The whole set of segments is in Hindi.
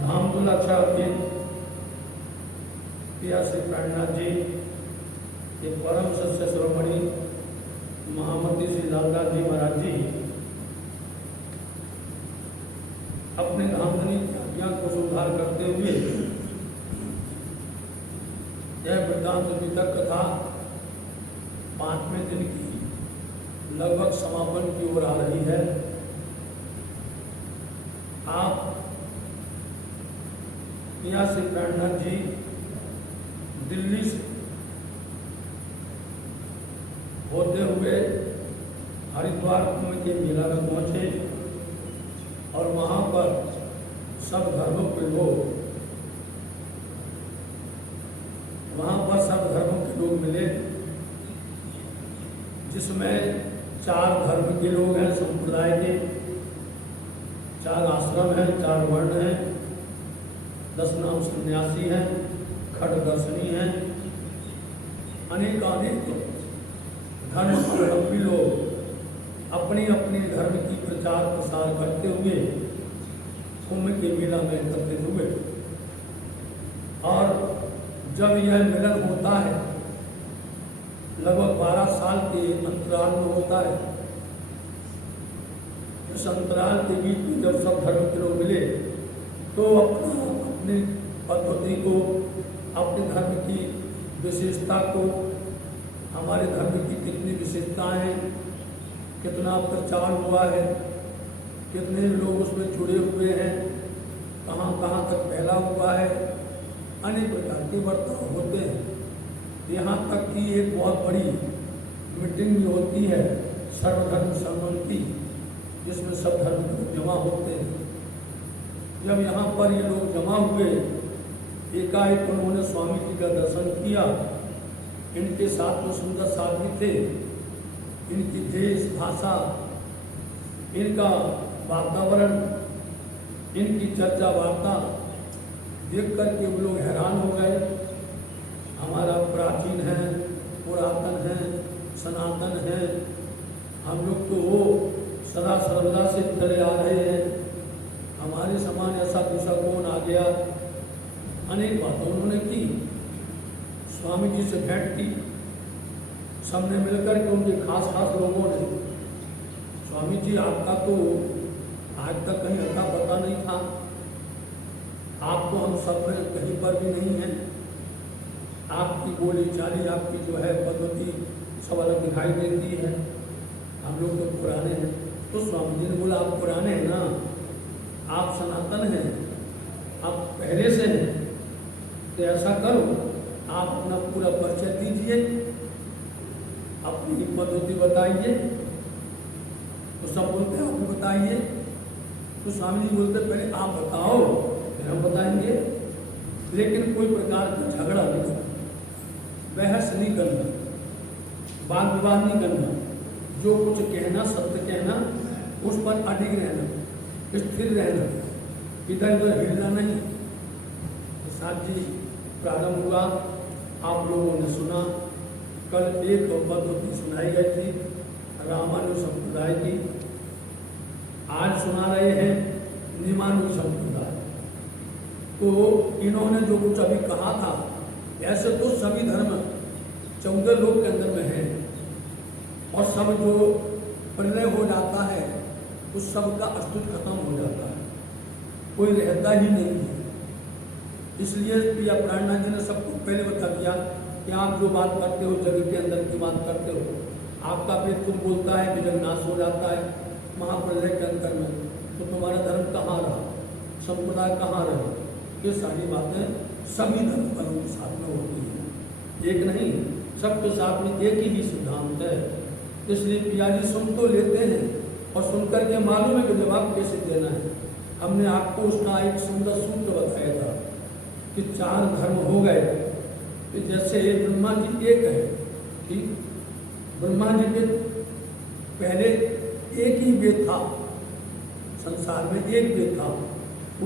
धामतुला के पिया श्री प्राणनाथ जी ये परम सत्य शिरोमणि महामंत्री श्री लालदास जी महाराज जी अपने धामधनी की आज्ञा को सुधार करते हुए यह वृद्धांत वितक कथा 5वें दिन की लगभग समापन की ओर आ रही है। आप पिया श्री प्राणनाथ जी दिल्ली से होते हुए हरिद्वार कुंभ के मेला में पहुंचे और वहां पर सब धर्मों के लोग मिले, जिसमें 4 धर्म के लोग हैं, संप्रदाय के 4 आश्रम हैं, 4 वर्ण हैं, 10 नाम सन्यासी हैं, खडदर्शनी हैं, अनेक धर्मावलंबी लोग अपनी अपनी धर्म की प्रचार प्रसार करते हुए कुंभ के मेला में एकत्रित हुए। और जब यह मिलन होता है लगभग 12 साल के अंतराल में होता है। इस अंतराल के बीच में जब सब धर्म के लोग मिले तो अपनी पद्धति को, अपने धर्म की विशेषता को, हमारे धर्म की कितनी विशेषताएं हैं, कितना प्रचार हुआ है, कितने लोग उसमें जुड़े हुए हैं, कहाँ कहाँ तक फैला हुआ है, अनेक प्रकार के बर्ताव होते हैं। यहाँ तक कि एक बहुत बड़ी मीटिंग भी होती है सर्वधर्म सम्मेलन की, जिसमें सब धर्म जमा होते हैं। जब यहाँ पर ये लोग जमा हुए, एकाएक उन्होंने स्वामी जी का दर्शन किया। इनके साथ में सुंदर साथी थे, इनकी देश भाषा, इनका वातावरण, इनकी चर्चा वार्ता देख करके वो लोग हैरान हो गए। हमारा प्राचीन है, पुरातन है, सनातन है, हम लोग तो वो सदा सर्वदा से चले आ रहे हैं, हमारे समान ऐसा दूसरा कौन आ गया। अनेक बातें उन्होंने की, स्वामी जी से भेंट की, सबने मिलकर के उनके खास लोगों ने, स्वामी जी आपका तो आज तक कहीं अता पता नहीं था, आप तो हम सब में कहीं पर भी नहीं हैं, आपकी बोली चाली, आपकी जो है पद्धति सब अलग दिखाई देती है, हम लोग तो पुराने हैं। तो स्वामी जी ने बोला आप पुराने हैं ना, आप सनातन हैं, आप पहले से हैं, तो ऐसा करो आप अपना पूरा परिचय दीजिए, अपनी पद्धति बताइए। तो सब बोलते हैं आप भी बताइए। तो स्वामी जी बोलते पहले आप बताओ फिर हम बताएंगे, लेकिन कोई प्रकार का झगड़ा नहीं करना, बहस नहीं करना, वाद विवाद नहीं करना, जो कुछ कहना सत्य कहना, उस पर अडिग रहना, स्थिर रहना, इधर उधर हिलना नहीं। प्रसाद जी प्रारंभ हुआ, आप लोगों ने सुना। कल एक पद्धति सुनाई गई थी रामानुज संप्रदाय की, आज सुना रहे हैं निमानुज संप्रदाय। तो इन्होंने जो कुछ अभी कहा था, ऐसे तो सभी धर्म 14 लोग के अंदर में है, और सब जो प्रलय हो जाता है उस सब का अस्तित्व खत्म हो जाता है, कोई रहता ही नहीं है। इसलिए पिया प्राणनाथ जी ने सबको पहले बता दिया कि आप जो बात करते हो जगत के अंदर की बात करते हो, आपका वेद तुम बोलता है कि जब नाश हो जाता है महाप्रलय के अंतर में, तो तुम्हारा धर्म कहाँ रहा, संप्रदाय कहाँ रहे। ये सारी बातें सभी धर्म वालों के साथ में होती है, एक नहीं, सबके साथ में एक ही सिद्धांत है। इसलिए पिया जी सुन तो लेते हैं और सुनकर के मालूम है कि जवाब कैसे देना है। हमने आपको उसका एक सुंदर सूत्र बताया था कि 4 धर्म हो गए, कि जैसे ब्रह्मा जी एक है, ठीक, ब्रह्मा जी के पहले एक ही वेद था, संसार में एक वेद था,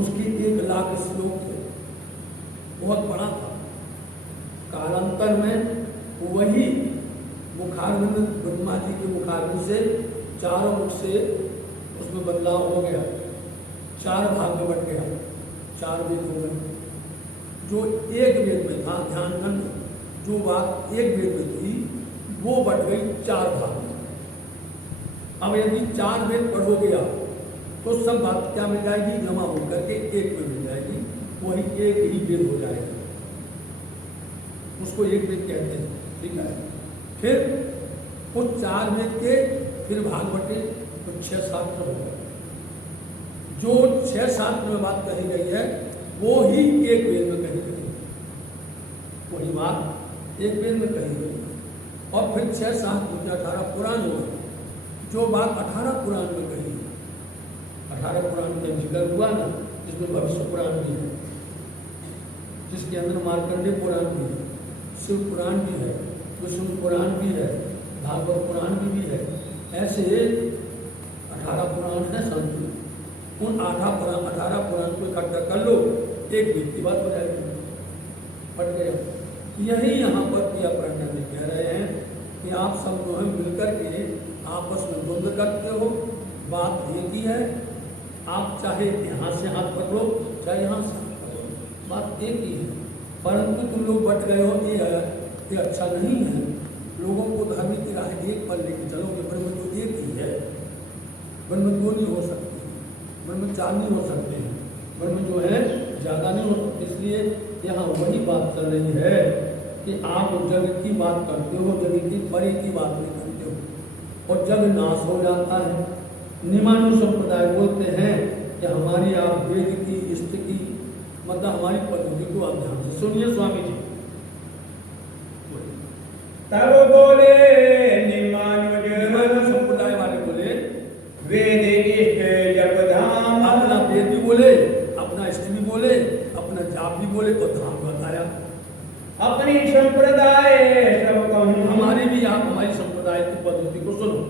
उसकी 1 लाख श्लोक थे, बहुत बड़ा था। कालांतर में वही मुखारविंद, ब्रह्मा जी के मुखारविंद से चारों मुख से उसमें बदलाव हो गया, 4 भाग में बट गया, 4 वेद हो गए। जो एक वेद में था, ध्यान करना, जो बात एक वेद में थी वो बढ़ गई 4 भाग में। अब यदि 4 वेद पढ़ोगे आप तो सब बात क्या मिल जाएगी, जमा होकर के एक में मिल जाएगी, वही एक ही वेद हो जाएगा, उसको एक वेद कहते हैं। ठीक है, फिर उस 4 वेद के फिर भाग बटे तो 6 शास्त्र हो गए। जो 6 शास्त्र में बात कही गई है वो ही एक वेद में कही गई है, वही बात एक वेद में कही गई है। और फिर 6 शास्त्र 18 पुराण हो गए। जो बात 18 पुराण में कही है, 18 पुराण का जिक्र हुआ ना, जिसमें भविष्य पुराण भी है, जिसके अंदर मार्कंडेय पुराण भी है, शिव पुराण भी है, विष्णु पुराण भी है, भागवत पुराण भी है, ऐसे 18 पुराण है संत। उन 18 पुराण को इकट्ठा कर लो, एक वेद की बात हो जाएगी, पढ़ गए। यही यहाँ पर प्रिया पांडा जी कह रहे हैं कि आप सब जो है मिलकर के आपस में द्वंद्व करते हो, बात एक ही है। आप चाहे यहाँ से हाथ पकड़ो चाहे यहाँ से हाथ पकड़ो, बात एक ही है, परंतु तुम लोग बट गए हो, ये अच्छा नहीं है। लोगों को धर्म की राह एक पर लेके चलोगे, ब्रह्म तो एक ही है, ब्रह्म 2 नहीं हो सकते, ब्रह्म 4 नहीं हो सकते हैं, ब्रह्म जो है ज़्यादा नहीं हो सकते। इसलिए यहाँ वही बात चल रही है कि आप जग की बात करते हो, जग की परे की बात नहीं करते हो, और जग नाश हो जाता है। निमानु संप्रदाय बोलते हैं कि हमारी आप वेद की, इष्ट की, मतलब हमारी पद्धति को आप ध्यान से सुनिए। स्वामी जी तब बोले निमानु संप्रदाय वाले बोले वेद इष्ट जप धाम, अपना वेद भी बोले, अपना इष्ट भी बोले, अपना जाप भी बोले, तो धाम बताया। अपनी संप्रदाय सब कहूं, हमारी भी आप हमारी संप्रदाय की पद्धति को सुनो,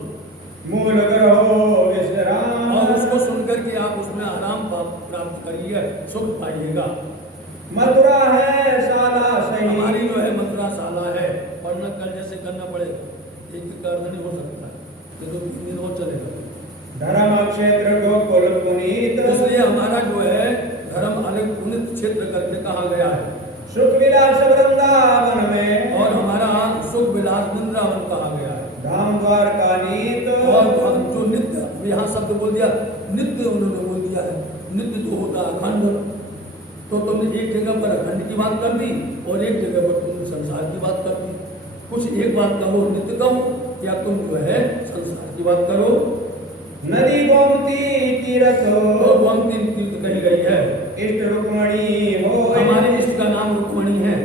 मूल ग्रहो विश्राम, और उसको सुनकर के आप उसमें आराम प्राप्त करिए, सुख पाइएगा। मथुरा है शाला सही, हमारी जो है मथुरा शाला है, पढ़ना कर जैसे करना पड़ेगा, एक का अर्थ नहीं हो सकता, ये तो 3 दिन और चलेगा। धर्म क्षेत्र को कुल पुनीत, इसलिए हमारा जो है धर्म अलग पुनित क्षेत्र करके कहा गया है, सुख विलास वृंदावन में, और हमारा सुख विलास वृंदावन कहा गया है, धाम द्वार का नीत, और जो नित्य, यहाँ शब्द बोल दिया नित्य, उन्होंने बोल दिया है नित्य जो होता है अखंड, तो तुमने एक जगह पर अखंड की बात कर दी और एक जगह पर तुमने संसार की बात कर दी। कुछ एक बात कहो नित्य कहो, या तुम जो है संसार की बात करो। नदी गोमती तीर्थ तो गोमती तीर्थ कही गई है, इष्ट रुक्मणी हो, हमारे इष्ट का नाम रुक्मणी है।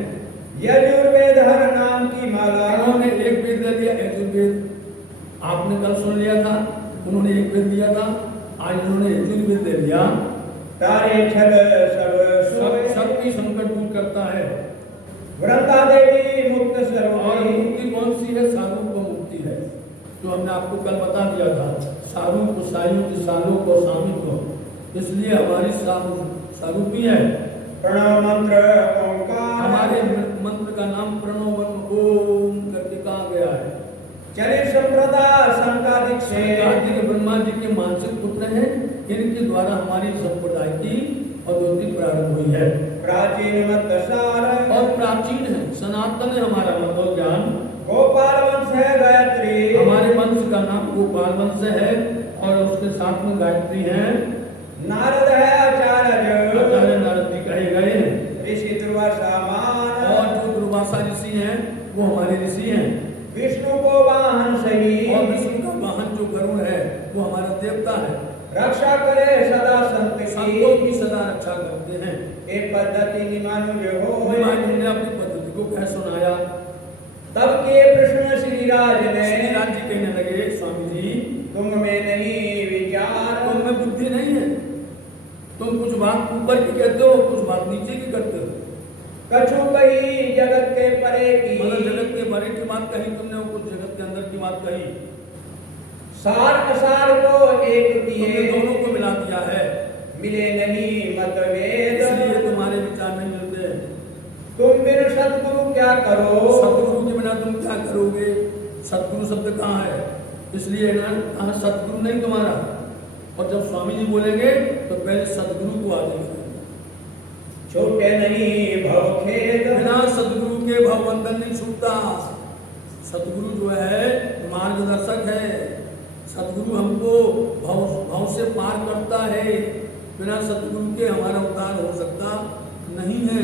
यजुर्वेद हर नाम की माला, इन्होंने एक वेद ले लिया, यजुर्वेद, आपने कल सुन लिया था, उन्होंने एक वेद लिया था, आज उन्होंने यजुर्वेद ले लिया। तारे छल सब सबकी संकट दूर करता है। वृंदा देवी मुक्त और सर्वोपरि, मुक्ति कौन सी है? सारूप को मुक्ति है, जो हमने आपको कल बता दिया था, सारूप, सायुज, सालोक और सामित्व। इसलिए हमारी सारूपी है। प्रणव मंत्र ओंकार, हमारे मंत्र का नाम प्रणव ओम करके कहा गया है। चले संप्रदाय संकादिक से, कार्तिक ब्रह्मा जी के मानसिक पुत्र हैं, इनके द्वारा हमारी संप्रदाय की पद्धति प्रारंभ हुई है। प्राचीन मत सार, और प्राचीन है, सनातन है हमारा मत और ज्ञान। गोपाल वंश है गायत्री, हमारे वंश का नाम गोपाल वंश है, और उसके साथ में गायत्री है। नारद है आचार्य नारद जी कहे गए हैं। ऋषि दुर्वासा मान, और जो दुर्वासा ऋषि हैं वो हमारे ऋषि हैं। विष्णु को वाहन सही, और विष्णु का वाहन जो गरुड़ है वो हमारा देवता है। रक्षा करे सदा संत संतों की सदा रक्षा करते हैं। एक पद्धति निमानु जो हो, निमानु ने अपनी पद्धति को कह सुनाया। तब के प्रश्न श्री राज ने, श्री राज जी कहने लगे, स्वामी जी तुम में नहीं विचार, तुम में बुद्धि नहीं है, तुम कुछ बात ऊपर की कहते हो, कुछ बात नीचे की करते हो। कछु कही जगत के परे की, मतलब जगत के परे की बात कही तुमने, और कुछ जगत के अंदर की बात कही। सार असार को एक तुमने किए, दोनों को मिला दिया है, मिले नहीं मतभेद, इसलिए तुम्हारे विचार नहीं मिलते। तुम बिन सतगुरु क्या करो, सतगुरु के बिना तुम क्या करोगे? सतगुरु शब्द कहाँ है? इसलिए ना कहाँ सतगुरु नहीं तुम्हारा। और जब स्वामी जी बोलेंगे तो पहले सतगुरु को आगे करेंगे, छूटे नहीं भव खेद। बिना सदगुरु के भव बंधन नहीं छूटता। सदगुरु जो है मार्गदर्शक है। सदगुरु हमको भव से पार करता है। बिना सदगुरु के हमारा उद्धार हो सकता नहीं है।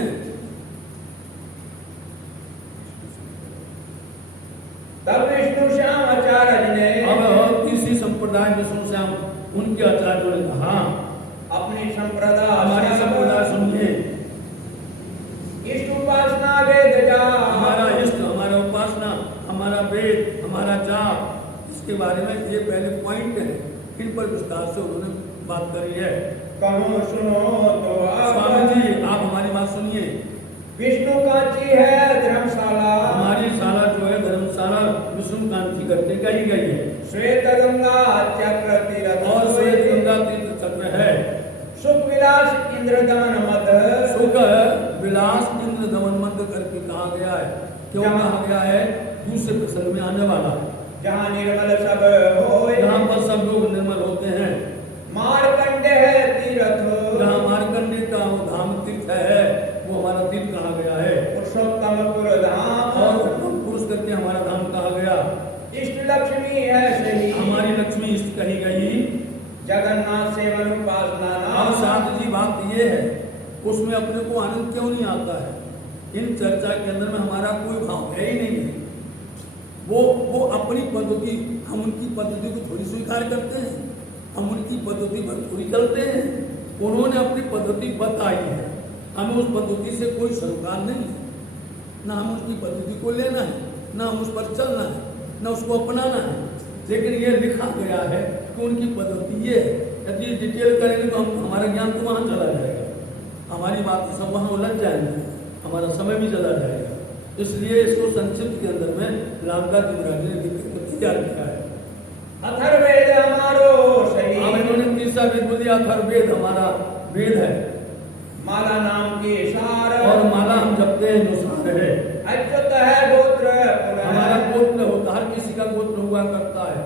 तब विष्णु श्याम आचार्य ने, अब तीसरी संप्रदाय विष्णु श्याम उनके आचार्यों ने कहा, अपनी संप्रदाय हमारी संप्रदाय सुनिए। इष्ट उपासना वेद जाप, हमारा इष्ट, हमारा उपासना, हमारा वेद, हमारा जाप, इसके बारे में ये पहले पॉइंट है। इन पर विस्तार से उन्होंने बात करी है। कहूँ सुनो तो स्वामी जी आप हमारी बात सुनिए। विष्णु कांची है धर्मशाला, हमारी शाला जो है धर्मशाला विष्णु कांची करके कही गई है। श्वेत गंगा चक्र तीर्थ, और श्वेत गंगा तीर्थ चक्र है। सुख विलास इंद्र दमन मद, सुख विलास इंद्र दमन मद करके कहा गया है। क्यों कहा गया है? दूसरे प्रसंग में आने वाला है। जहाँ निर्मल सब होए, यहाँ पर सब लोग निर्मल होते हैं। मारकंडे है तीर्थ, जहाँ मारकंडे का वो धाम तीर्थ है, वो हमारा तीर्थ कहा गया है। पुरुषोत्तम पुर धाम, और उत्तम पुरुष करके हमारा धाम कहा गया। इष्ट लक्ष्मी है सही, हमारी लक्ष्मी इष्ट कही गई। जगन्नाथ सेवन उपासना अब नाम। साथ जी बात ये है, उसमें अपने को आनंद क्यों नहीं आता है? इन चर्चा के अंदर में हमारा कोई भाव है ही नहीं है। वो अपनी पद्धति, हम उनकी पद्धति को थोड़ी स्वीकार करते हैं, हम उनकी पद्धति पर थोड़ी चलते हैं। उन्होंने अपनी पद्धति बताई है, हमें उस पद्धति से कोई सरोकार नहीं है। ना हम उसकी पद्धति को लेना है, ना हम उस पर चलना है, ना उसको अपनाना है। लेकिन ये लिखा गया है कि उनकी पद्धति ये है। यदि डिटेल करेंगे तो हम हमारा ज्ञान तो वहाँ चला जाएगा, हमारी बात सब वहाँ उलझ जाएंगे, हमारा समय भी चला जाएगा। इसलिए इसको संक्षिप्त के अंदर में रामदास जी महाराज ने तैयार किया है। अथर्ववेद हमारो सही, अब इन्होंने तीसरा वेद बोल दिया। अथर्ववेद हमारा वेद है। माला नाम की सार, और माला हम जपते हैं जो सार है। अच्युत है गोत्र, हमारा गोत्र होता, हर किसी का गोत्र हुआ करता है।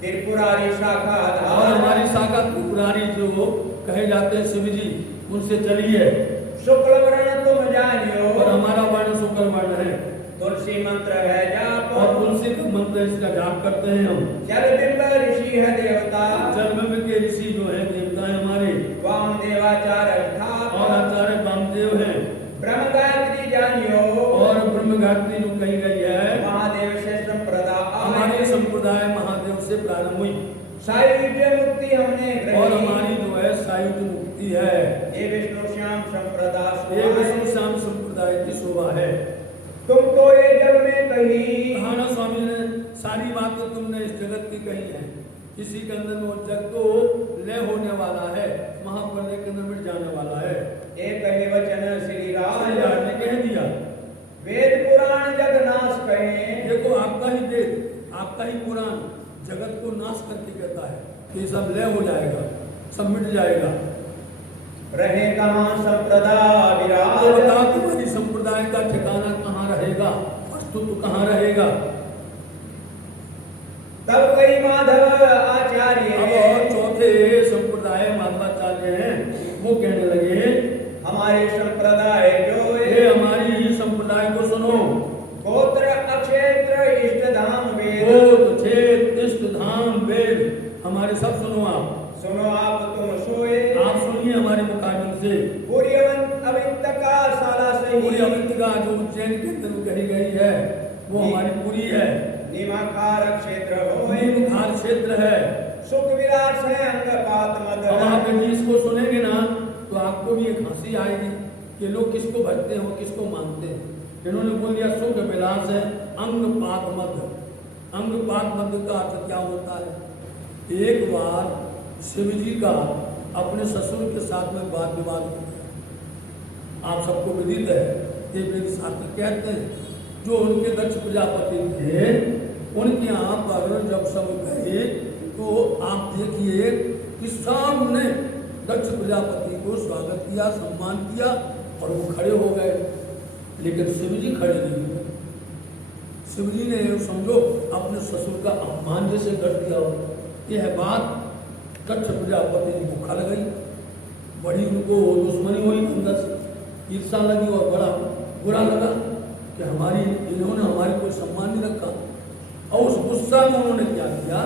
त्रिपुरारी शाखा, और हमारी शाखा त्रिपुरारी जो कहे जाते हैं शिव जी, उनसे चलिए। शुक्ल वर्ण तुम जानियो, और हमारा वर्ण शुक्ल वर्ण है। तुलसी मंत्र है जाप, और तुलसी का मंत्र इसका जाप करते हैं हम। जल बिंब ऋषि है देवता, जलबिंब के ऋषि जो है देवता है हमारे। वाम देवाचार्य और आचार्य वामदेव हैं। ब्रह्म गायत्री जानियो, और ब्रह्म गायत्री जो कही गई है, महादेव से संप्रदाय, हमारे संप्रदाय महादेव से प्रारंभ हुई। सायुज्य मुक्ति हमने और ग्रही, हमारी जो है सायुज्य मुक्ति है। ये विष्णु श्याम संप्रदाय, ये विष्णु श्याम संप्रदाय की शोभा है। तुम तो ये जग में कही, कहा ना स्वामी ने, सारी बातें तुमने इस जगत की कही है। इसी के अंदर में वो जग तो लय होने वाला है, महाप्रलय के अंदर मिट जाने वाला है। एक कहे वचन श्री राम ने कह दिया। वेद पुराण जग नाश कहे, देखो आपका ही वेद, आपका ही पुराण जगत को नाश करके कहता है कि सब लय हो जाएगा, सब मिट जाएगा। रहे कहाँ संप्रदाय तो विराज, बताओ तुम्हारी संप्रदाय का ठिकाना कहाँ रहेगा, अस्तित्व कहाँ रहेगा? तब कई माधव अब आचार्य, और चौथे संप्रदाय माधवाचार्य हैं, वो कहने लगे हमारे संप्रदाय जो ये हमारी ही संप्रदाय को सुनो। गोत्र अक्षेत्र इष्ट धाम वेद, गोत्र क्षेत्र इष्ट धाम वेद हमारे सब सुनो आप। सुनो आप तुम सोए, आप सुनिए हमारे मुखारबिंद से। पूरी अविक्त का साला पूरी सही, अविद्या जो उज्जैन के अंदर कही गई है वो हमारी पूरी है। निमाकार क्षेत्र होए, निमाकार क्षेत्र है। सुख विलास है अंगपात मद, अब आप यदि इसको सुनेंगे ना तो आपको भी एक हंसी आएगी कि लोग किसको भजते हो, किसको मानते हैं। इन्होंने बोल दिया सुख विलास है अंगपात मद। अंगपात मद का अर्थ क्या होता है? एक बार शिव जी का अपने ससुर के साथ में वाद विवाद हो गया। आप सबको विदित है, ये वेद शास्त्र कहते हैं। जो उनके दक्ष प्रजापति थे, उनके यहाँ पर जब सब गए तो आप देखिए कि सबने दक्ष प्रजापति को स्वागत किया, सम्मान किया और वो खड़े हो गए। लेकिन शिव जी खड़े नहीं हुए। शिव जी ने समझो अपने ससुर का अपमान जैसे कर दिया हो। यह बात दक्ष प्रजापति जी को खल गई, बड़ी उनको दुश्मनी हुई अंदर से। गुस्सा लगी और बड़ा बुरा लगा कि इन्होंने हमारी कोई सम्मान नहीं रखा। और उस गुस्सा में उन्होंने क्या किया,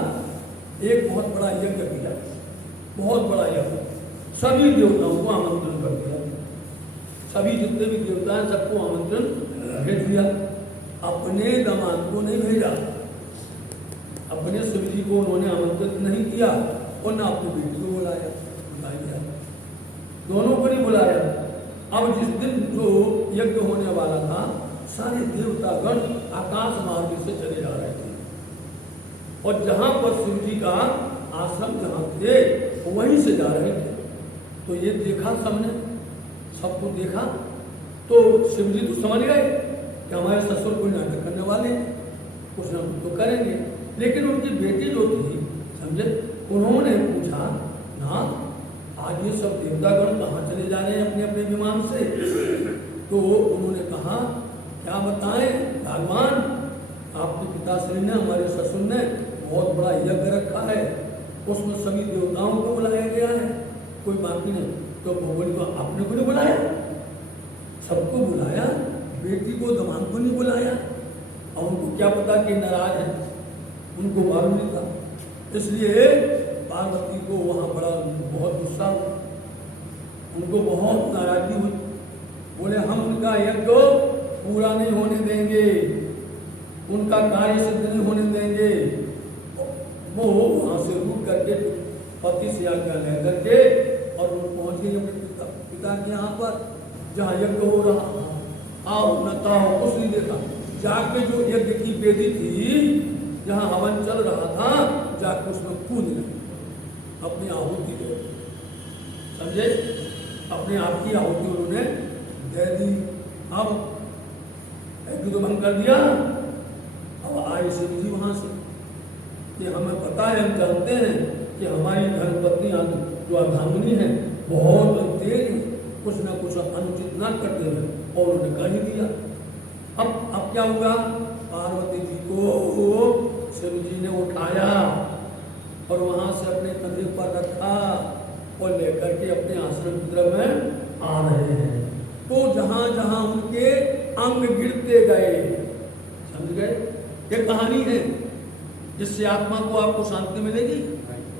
एक बहुत बड़ा यज्ञ किया, बहुत बड़ा यज्ञ, सभी देवताओं को आमंत्रण कर दिया, सभी जितने भी देवता हैं सबको आमंत्रण भेज दिया। अपने दामाद को नहीं भेजा, अपने शिव जी को उन्होंने आमंत्रित नहीं किया और ना अपनी बेटी को बुलाया, दोनों को नहीं बुलाया। अब जिस दिन जो यज्ञ होने वाला था, सारे देवतागण आकाश मार्ग से चले जा रहे थे और जहां पर शिव जी का आश्रम जहां थे वहीं से जा रहे थे। तो ये देखा सबने, सबको देखा तो शिव जी तो समझ गए कि हमारे ससुर कोई नाटक करने वाले हैं, कुछ ना कुछ तो करेंगे। लेकिन उनकी बेटी जो थी, समझे, उन्होंने पूछा ना, आज ये सब देवतागण कहाँ चले जा रहे हैं अपने अपने विमान से? तो उन्होंने कहा, क्या बताएं भगवान, आपके पिताश्री ने, हमारे ससुर ने बहुत बड़ा यज्ञ रखा है, उसमें सभी देवताओं को बुलाया गया है, कोई बाकी नहीं। तो भगवान को आपने को नहीं बुलाया? सबको बुलाया, बेटी को दमान को नहीं बुलाया। और उनको क्या पता कि नाराज है, उनको मालूम नहीं था। इसलिए पार्वती को वहाँ बड़ा बहुत गुस्सा हुआ, उनको बहुत नाराजगी हुई। बोले हम उनका यज्ञ पूरा नहीं होने देंगे, उनका कार्य सिद्ध नहीं होने देंगे। वो वहाँ से रुक करके पति से आज्ञा ले करके और वो पहुँच गई अपने पिता के यहाँ पर जहाँ यज्ञ हो रहा। आओ न ताओ कुछ नहीं देखा, जाके जो यज्ञ की वेदी थी जहाँ हवन चल रहा था, जाके उसमें कूद गई, अपनी आहुति दे, समझे, अपने आप की आहुति उन्होंने दे दी। अब यज्ञ तो भंग कर दिया। अब आए शिव जी वहाँ से कि हमें पता है, हम जानते हैं कि हमारी धर्मपत्नी जो अर्धांगिनी है बहुत तेज, कुछ ना कुछ अनुचित ना करते हैं, और उन्होंने कह ही दिया। अब क्या हुआ, पार्वती जी को शिव जी ने उठाया और वहां से अपने कंधे पर रखा और लेकर के अपने आश्रम की तरफ में आ रहे हैं। तो जहां जहां उनके अंग गिरते गए, समझ गए, ये कहानी है जिससे आत्मा को आपको शांति मिलेगी,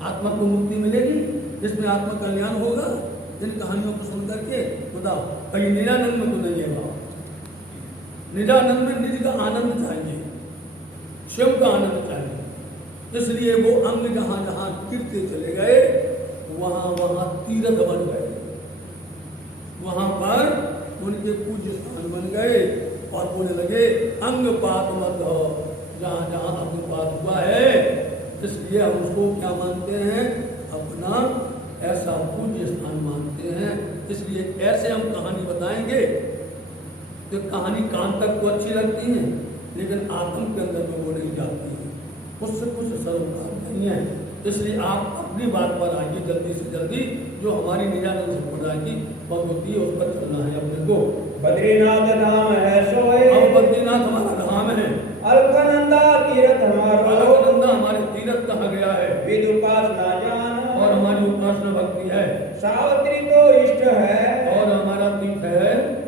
आत्मा को मुक्ति मिलेगी, जिसमें आत्मा कल्याण होगा। इन कहानियों को सुन करके बताओ, कहीं निरानंद में तो नहीं है भाव, निरानंद में निधि का आनंद चाहिए, शिव का आनंद चाहिए। इसलिए वो अंग जहां जहां गिरते चले गए, वहां वहां तीर्थ बन गए, वहां पर उनके पूज्य स्थान बन गए और बोलने लगे अंग पात मत हो, जहां जहां अंग पात हुआ है, इसलिए हम उसको क्या मानते हैं, अपना ऐसा पूज्य स्थान मानते हैं। इसलिए ऐसे हम कहानी बताएंगे तो कहानी कान तक को अच्छी लगती है, लेकिन आत्म के अंदर में वो नहीं जाती है, उससे कुछ सरोकार नहीं है। इसलिए आप अपनी बात पर आइए जल्दी से जल्दी, जो हमारी निरानंद संप्रदाय की भगवती है उस पर चलना है अपने को। बद्रीनाथ धाम है सोए, अब बद्रीनाथ हमारा धाम है, अलकनंदा तीर्थ हमारा, अलकनंदा हमारे तीर्थ कहा गया है, वेद उपासना जान और हमारी उपासना भक्ति है, सावित्री तो इष्ट है, और हमारा तीर्थ है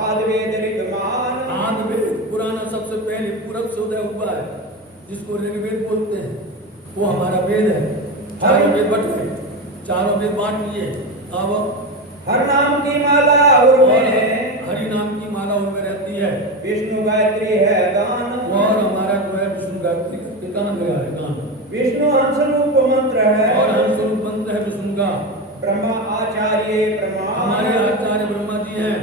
आदिवेद ऋग्मान, आदिवेद पुराना सबसे पहले पूरब से उदय हुआ है, जिसको ऋग्वेद बोलते हैं, वो हमारा वेद है। चारों वेद बट गए, चारों वेद बांट लिए। अब हर नाम की माला और में, हरि नाम की माला उनमें रहती है, विष्णु गायत्री है गान, और हमारा जो है विष्णु गायत्री कहाँ गया है गान, विष्णु हंस रूप मंत्र है, और हंस रूप मंत्र है विष्णु का। ब्रह्मा आचार्य ब्रह्मा, हमारे आचार्य ब्रह्मा जी हैं,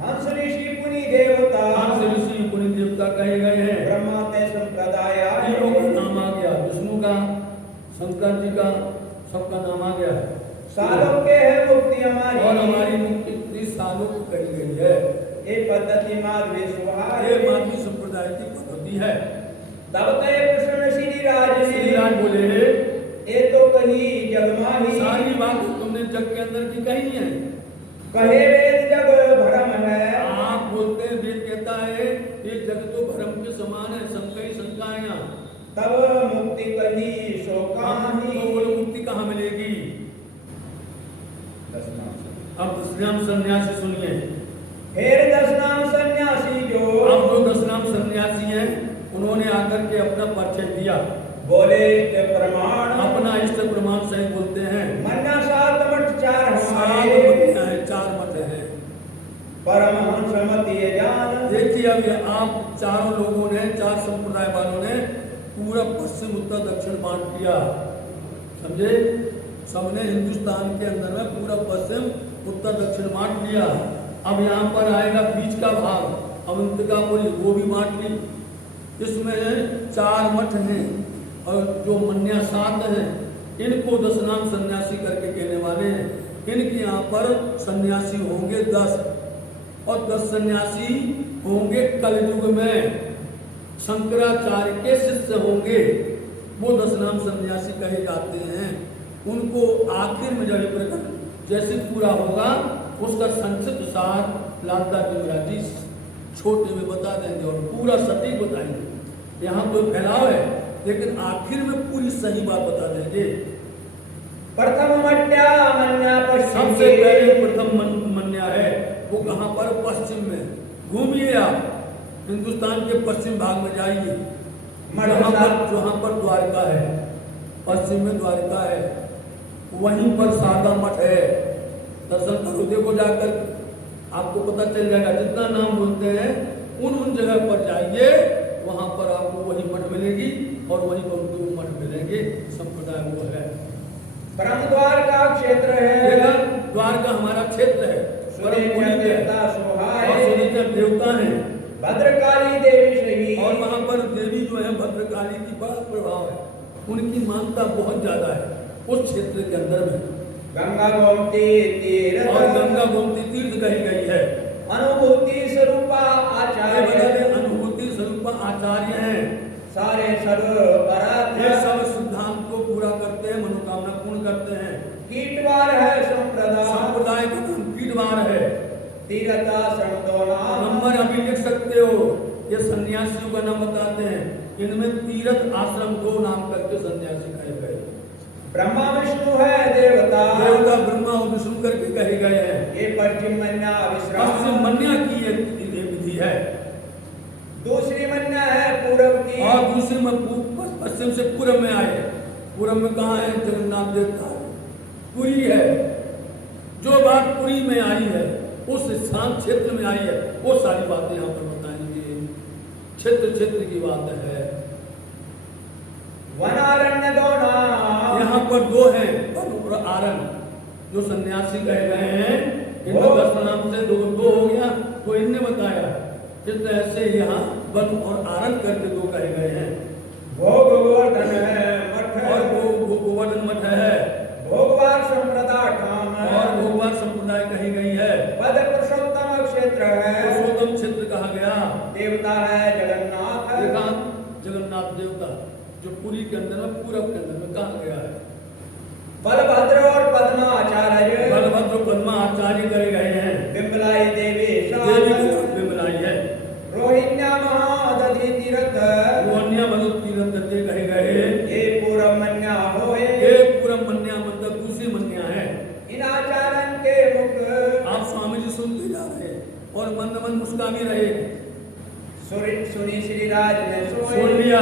हंस ऋषि पुनि देवता, हंस ऋषि पुनि देवता कहे गए हैं। ब्रह्मा ते संप्रदाय, तीनों का नाम आ गया, विष्णु का, शंकर जी का, सबका नाम आ गया है। सालों के है मुक्ति हमारी, और हमारी मुक्ति 30 सालों को करी गई है। ये पद्धति माधवी सुहार, ये माधवी संप्रदाय की पद्धति है। तब ते कृष्ण श्री राज श्री राज बोले, ये तो कही जग माही, सारी बात तुमने जग के अंदर की कही है, कहे वेद जग भरम है, आप बोलते हैं वेद कहता है ये जग तो भ्रम के समान है, संकई शंकाएं, तब मुक्ति कही सो कहानी, तो बोलो मुक्ति कहाँ मिलेगी। अब श्रीराम सन्यासी सुनिए, फिर 10 नाम सन्यासी जो अब जो 10 नाम सन्यासी हैं उन्होंने आकर के अपना परिचय दिया, बोले के प्रमाण अपना इष्ट प्रमाण सहित बोलते हैं। मन्ना 7 मठ 4 सात हमारे मत हैं, 4 मत हैं। परमहंस मत ये जान। देखिए अब ये आप चारों लोगों ने, 4 संप्रदाय वालों ने पूरा पश्चिम उत्तर दक्षिण बांट दिया, समझे? सबने हिंदुस्तान के अंदर में पूरा पश्चिम उत्तर दक्षिण बांट दिया। अब यहाँ पर आएगा बीच का भाग अवंतिकापुरी, वो भी बांट ली। इसमें 4 मठ हैं और जो मन्या 7 हैं, इनको 10 नाम सन्यासी करके कहने वाले हैं। इनके यहाँ पर सन्यासी होंगे 10 और 10 सन्यासी होंगे कलयुग में, शंकराचार्य के शिष्य होंगे, वो 10 नाम सन्यासी कहे जाते हैं। उनको आखिर में जब प्रकट जैसे पूरा होगा उसका संक्षिप्त सार लालदास जी महाराज जी छोटे में बता देंगे और पूरा सटीक बताएंगे। यहाँ तो फैलाव है लेकिन आखिर में पूरी सही बात बता देंगे। प्रथम मन्या मन्या सबसे पहले प्रथम मन्या है, वो कहाँ पर? पश्चिम में। घूमिए आप हिंदुस्तान के पश्चिम भाग में जाइए, जहाँ पर द्वारका है, पश्चिम में द्वारका है, वहीं पर शारदा मठ है। दर्शन करो, देखो जाकर आपको पता चल जाएगा। जितना नाम बोलते हैं उन जगह पर जाइए, वहाँ पर आपको वही मठ मिलेगी और वहीं पर उनको मठ मिलेंगे। संप्रदाय वो है। ब्रह्म द्वार का क्षेत्र है, द्वारका हमारा क्षेत्र है। देवता सोहाय और सुनीचर देवता है, भद्रकाली देवी सही। और वहाँ पर देवी जो है भद्रकाली की बड़ा प्रभाव है, उनकी मान्यता बहुत ज्यादा है उस क्षेत्र के अंदर में। गंगा गोमती तीर्थ और गंगा गोमती तीर्थ कही गई है। अनुभूति स्वरूपा आचार्य, अनुभूति स्वरूपा आचार्य हैं। सारे सर्व ये सब सिद्धांत को पूरा करते हैं, मनोकामना पूर्ण करते हैं। कीटवार है संप्रदाय का नाम कीटवार है। तीर्थाश्रम 2 नाम नंबर अभी लिख सकते हो, ये सन्यासियों का नाम बताते हैं। इनमें तीर्थ आश्रम 2 नाम करके सन्यासी कहे गए। ब्रह्मा विष्णु है देवता, देवता ब्रह्मा और विष्णु करके कहे गए हैं। ये पश्चिम मन्या विश्राम, पश्चिम मन्या की ये विधि है। दूसरी मन्या है पूर्व की, और दूसरी में पश्चिम से पूर्व में आए। पूर्व में कहाँ है? जगन्नाथ देवता है, पुरी है। जो बात पुरी में आई है, उस स्थान क्षेत्र में आई है, वो सारी बातें यहाँ पर बताएंगे। क्षेत्र क्षेत्र की बात है। वनारण्य 2 नाम, यहाँ पर 2 हैं, वन और आरण, जो सन्यासी कहे गए हैं। इनका 10 नाम से 2 हो गया, तो इनने बताया। इस तरह से यहाँ वन और आरण करके 2 कहे गए हैं। भोग गोवर्धन है मठ, और वो गोवर्धन मठ है। भोगवार संप्रदाय ठाम है, और भोगवार संप्रदाय कही गई है। पद पुरुषोत्तम क्षेत्र है, पुरुषोत्तम क्षेत्र कहा गया। देवता है जगन्नाथ, देखा जगन्नाथ देवता जो पुरी के अंदर में, पूरब के अंदर में कहा गया है। बलभद्र और पद्माचार्य, बलभद्र पद्माचार्य करे गए हैं। बिमलाई देवी देवी का नाम बिमलाई है। रोहिण्या महादधि तीर्थ, रोहिण्या मधु तीर्थ करके कहे गए। ये पूर्व मन्या होए, ये पूरब मन्या मतलब दूसरी मन्या है। इन आचार्य के मुख, आप स्वामी जी सुनते जा रहे और मन मन मुस्का भी रहे। सुनी श्री राज ने सुन लिया।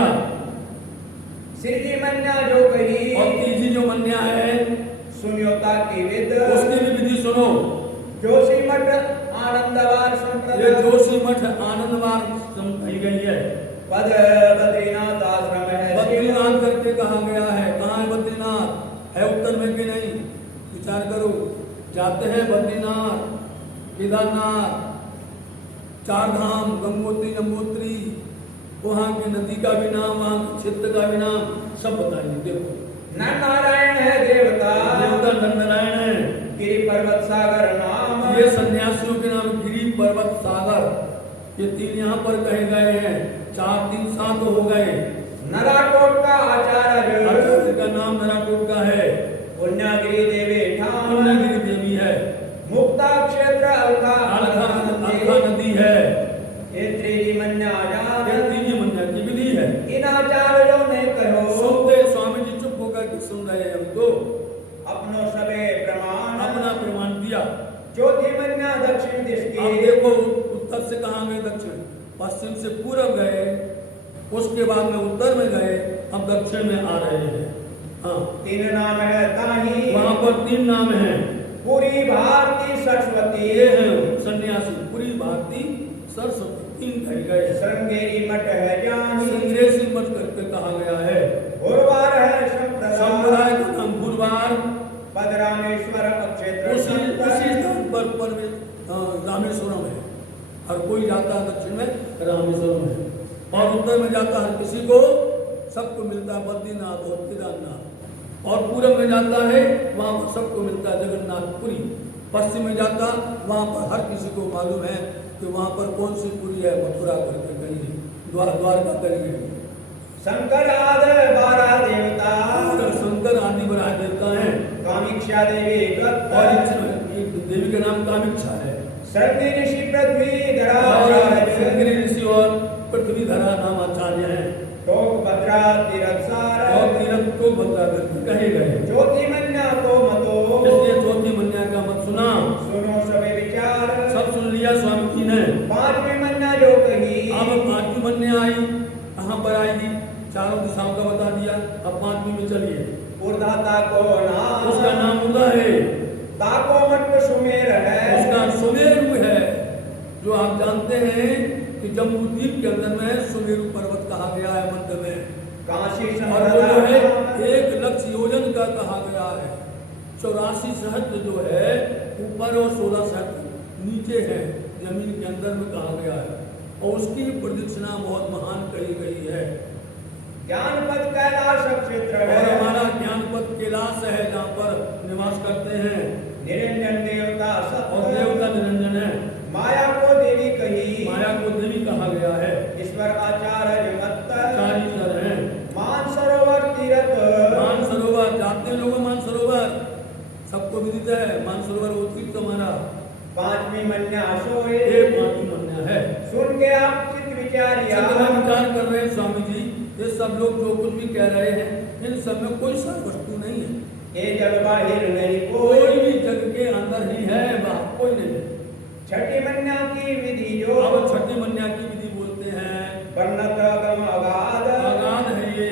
श्री जी मन्या जो कही, और तीसरी जो मन्या है सुनियोता की विद, उसकी भी विधि सुनो। जोशी मठ आनंदवार ये संप्रदाय, जोशी मठ आनंदवार कही गई है। पद बद्रीनाथ आश्रम है, बद्रीनाथ करके कहा गया है। कहाँ है बद्रीनाथ? है उत्तर में कि नहीं? विचार करो। जाते हैं बद्रीनाथ, केदारनाथ, 4 धाम, गंगोत्री यमुनोत्री, वहाँ की नदी का भी नाम, वहाँ के क्षेत्र का भी नाम, सब बताइए। देखो नारायण है देवता, देवता नरनारायण है। गिरि पर्वत सागर नाम, ये सन्यासियों के नाम गिरि पर्वत सागर, ये 3 यहाँ पर कहे गए हैं। 4 3 7 हो गए। नराकोट का आचार्य का नाम नराकोट का है। पुण्यागिरी देवी ठाम, पुण्यागिरी देवी है। मुक्ता क्षेत्र अलखा नदी है। ये त्रिजी मन्या ये तीसरी मन्या की विधि है। इन आचार्यों ने कहो, सुनते स्वामी जी चुप होकर के सुन रहे हैं। हमको अपनो सबे प्रमाण, अपना प्रमाण दिया। चौथी मन्या दक्षिण दिश अब के देखो उत्तर से कहाँ गए, दक्षिण, पश्चिम से पूरब गए, उसके बाद में उत्तर में गए, अब दक्षिण में आ रहे हैं। हाँ, 3 नाम है ताही, वहां पर 3 नाम हैं। पूरी भारती सरस्वती, ये है सन्यासी, पूरी भारती सरस्वती, 3 कहे गए। श्रृंगेरी मठ है जानी, संग्रेसी मठ करके कहा गया है। गुरुवार है संप्रदाय, संप्रदाय का नाम गुरुवार। पदरामेश्वर क्षेत्र उसी स्थान पर रामेश्वरम है। हर कोई जाता है दक्षिण में, रामेश्वरम है, और उत्तर में जाता है किसी को, सबको मिलता है बद्रीनाथ और केदारनाथ। और पूरब में जाता है, वहाँ पर सबको मिलता है जगन्नाथपुरी। पश्चिम में जाता, वहाँ पर हर किसी को मालूम है कि वहाँ पर कौन सी पुरी है, मथुरा करके कहीं है, द्वारका कहीं है। शंकर आदि 12 देवता, शंकर आदि 12 देवता हैं। कामिक्षा देवी और एक देवी का नाम कामिक्षा है। शृंगी ऋषि पृथ्वी धरा, और शृंगी ऋषि और पृथ्वी धरा नाम आचार्य हैं। टोक भद्रा तीरथसार, और तीरथ को भद्रा करके कहे गए। ज्योतिमन्या को मतो, इसलिए ज्योतिमन्या का मत सुना, सुनो सभी विचार, सब सुन लिया स्वामी जी ने। 5वीं मन्या जो कही, अब 5वीं मन्या आई, कहाँ पर आएगी, चारों दिशाओं का बता दिया। अब 5वीं में चलिए। उर्धाता को नाम, उसका नाम उदा है, ताको मठ सुमेर है, उसका सुमेरु है, जो आप जानते हैं कि जम्बूद्वीप के अंदर में सुमेरु पर्वत कहा गया है मध्य में। काशी और वो जो है संप्रदाय, 1 लाख योजन का कहा गया है। 84 सहस्त्र जो है ऊपर और 16 सहस्त्र नीचे है, जमीन के अंदर में कहा गया है। और उसकी प्रदक्षिणा बहुत महान कही गई है। ज्ञानपद कैलाश क्षेत्र और है, हमारा ज्ञानपद कैलाश है, जहाँ पर निवास करते हैं। निरंजन देवता और सत्य, देवता निरंजन है। माया को देवी कही, माया को देवी कहा गया है। ईश्वर आचार्य मत्त, 4 ईश्वर हैं। मानसरोवर तीर्थ, मानसरोवर जाते हैं लोग, मानसरोवर सबको विदित है। मानसरोवर वो तीर्थ हमारा 5वीं मन्या सोए, ये 5वीं मन्या है। सुन के आप चित्त विचारिया, चिंतना विचार कर रहे हैं स्वामी जी, ये सब लोग जो कुछ भी कह रहे हैं, इन सब में कोई सार वस्तु नहीं है। ये जग बाहिर नहीं कोई कोई, भी जग के अंदर ही है, बाहर कोई नहीं है। छठी मन्या की विधि जो, अब 6ठी मन्या की विधि बोलते हैं। वर्णत अगम अगाध, आगाध है ये,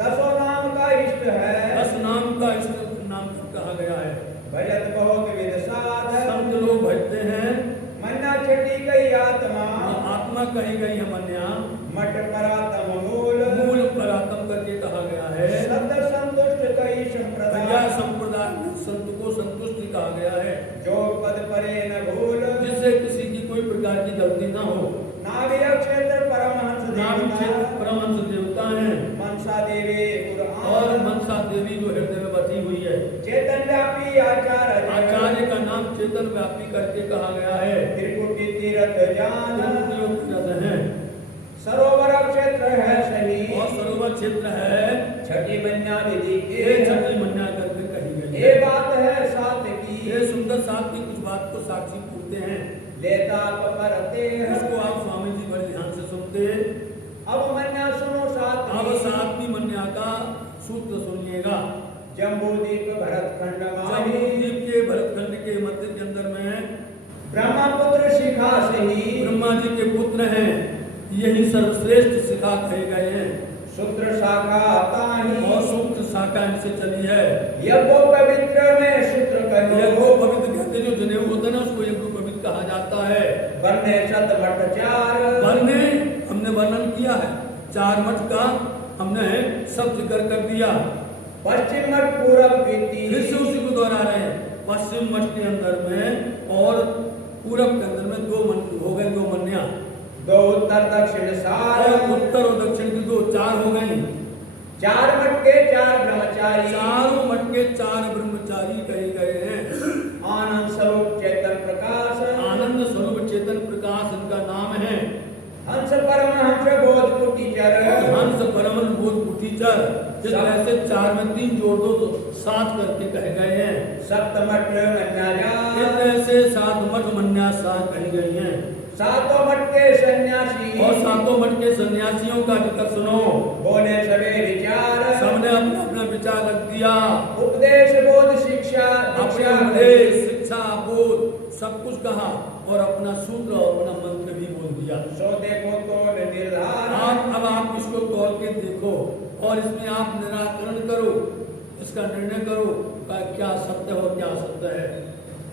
10 नाम का इष्ट है, 10 नाम का इष्ट नाम कहा गया है। भजत बहुत विध साध, संत लोग भजते हैं। मन्ना छठी गई आत्मा, आत्मा कही गई है मन्या, मठ परातम मूल, मूल परातम करके कहा गया है। सद संतुष्ट कई भैया संप्रदाय, संप्रदाय में संत को संतुष्टि कहा गया है, जो पद परे न भूल, जिससे किसी की कोई प्रकार की गलती ना हो। नाभिय क्षेत्र परमहंस नाम देवता, क्षेत्र परमहंस देवता हैं। मनसा देवी और पुराण, मनसा देवी जो हृदय में बसी हुई है। चेतन व्यापी आचार्य, आचार्य का नाम चेतन व्यापी करके कहा गया है। त्रिकुटी तीर्थ जान, त्रिपुटियों की रथ हैं। सरोवर क्षेत्र है सही, और सरोवर क्षेत्र है, छठी मन्या विधि ये के, 6ठी मन्या करके कही गई ये है। बात है सात की, ये सुंदर साथ की कुछ बात को साक्षी पूछते हैं, लेता परते, उसको आप स्वामी जी बड़े ध्यान से सुनते हैं। अब मन्या सुनो सात अब की, 7वीं मन्या का सूत्र सुनिएगा। जम्बूद्वीप भरतखंड माही, जम्बूद्वीप के भरतखंड के मध्य के अंदर में ब्रह्मपुत्र शिखा सही, ब्रह्मा जी के पुत्र हैं, यही सर्वश्रेष्ठ शिखा कहे गए हैं। सूत्र शाखा ताही, और सूत्र शाखा इनसे चली है। यज्ञो पवित्र में सूत्र यज्ञो कहो, पवित्र कहते जो जनेऊ होता है ना, उसको यज्ञो पवित्र कहा जाता है। वर्णे शत मठ चार, वर्णे हमने वर्णन किया है, 4 मठ का हमने सब जिक्र कर दिया। पश्चिम मठ पूरब बीती, फिर से उसी को दोहरा रहे हैं। पश्चिम मठ के अंदर में और पूरब के अंदर में 2 मन हो गए, 2 मन्या। 2 उत्तर दक्षिण सार, और उत्तर और दक्षिण की 2 4 हो गई। 4 मठ के 4 ब्रह्मचारी, चारों मठ के 4 ब्रह्मचारी कहे गए हैं। आनंद स्वरूप चेतन प्रकाश, आनंद स्वरूप चेतन प्रकाश इनका नाम है। हंस परमहंस बोध कुटीचर, हंस परमन बोध कुटीचर, जिस तरह से 4 में 3 जोड़ दो तो 7 करके कहे गए हैं। सप्तमठ मन्याजा, इस तरह से 7 मठ मन्या 7 कही गई हैं। 7 मठ के सन्यासी, और 7 मठ के सन्यासियों का जिक्र सुनो। बोले सबे विचार, सबने अपना अपना विचार रख दिया। उपदेश बोध शिक्षा, अपने उपदेश शिक्षा बोध सब कुछ कहा। और अपना सूत्र और अपना मंत्र भी बोल दिया। सो देखो तो निर्धार। अब आप इसको तोड़ के देखो और इसमें आप निराकरण करो, इसका निर्णय करो क्या सत्य हो क्या असत्य है।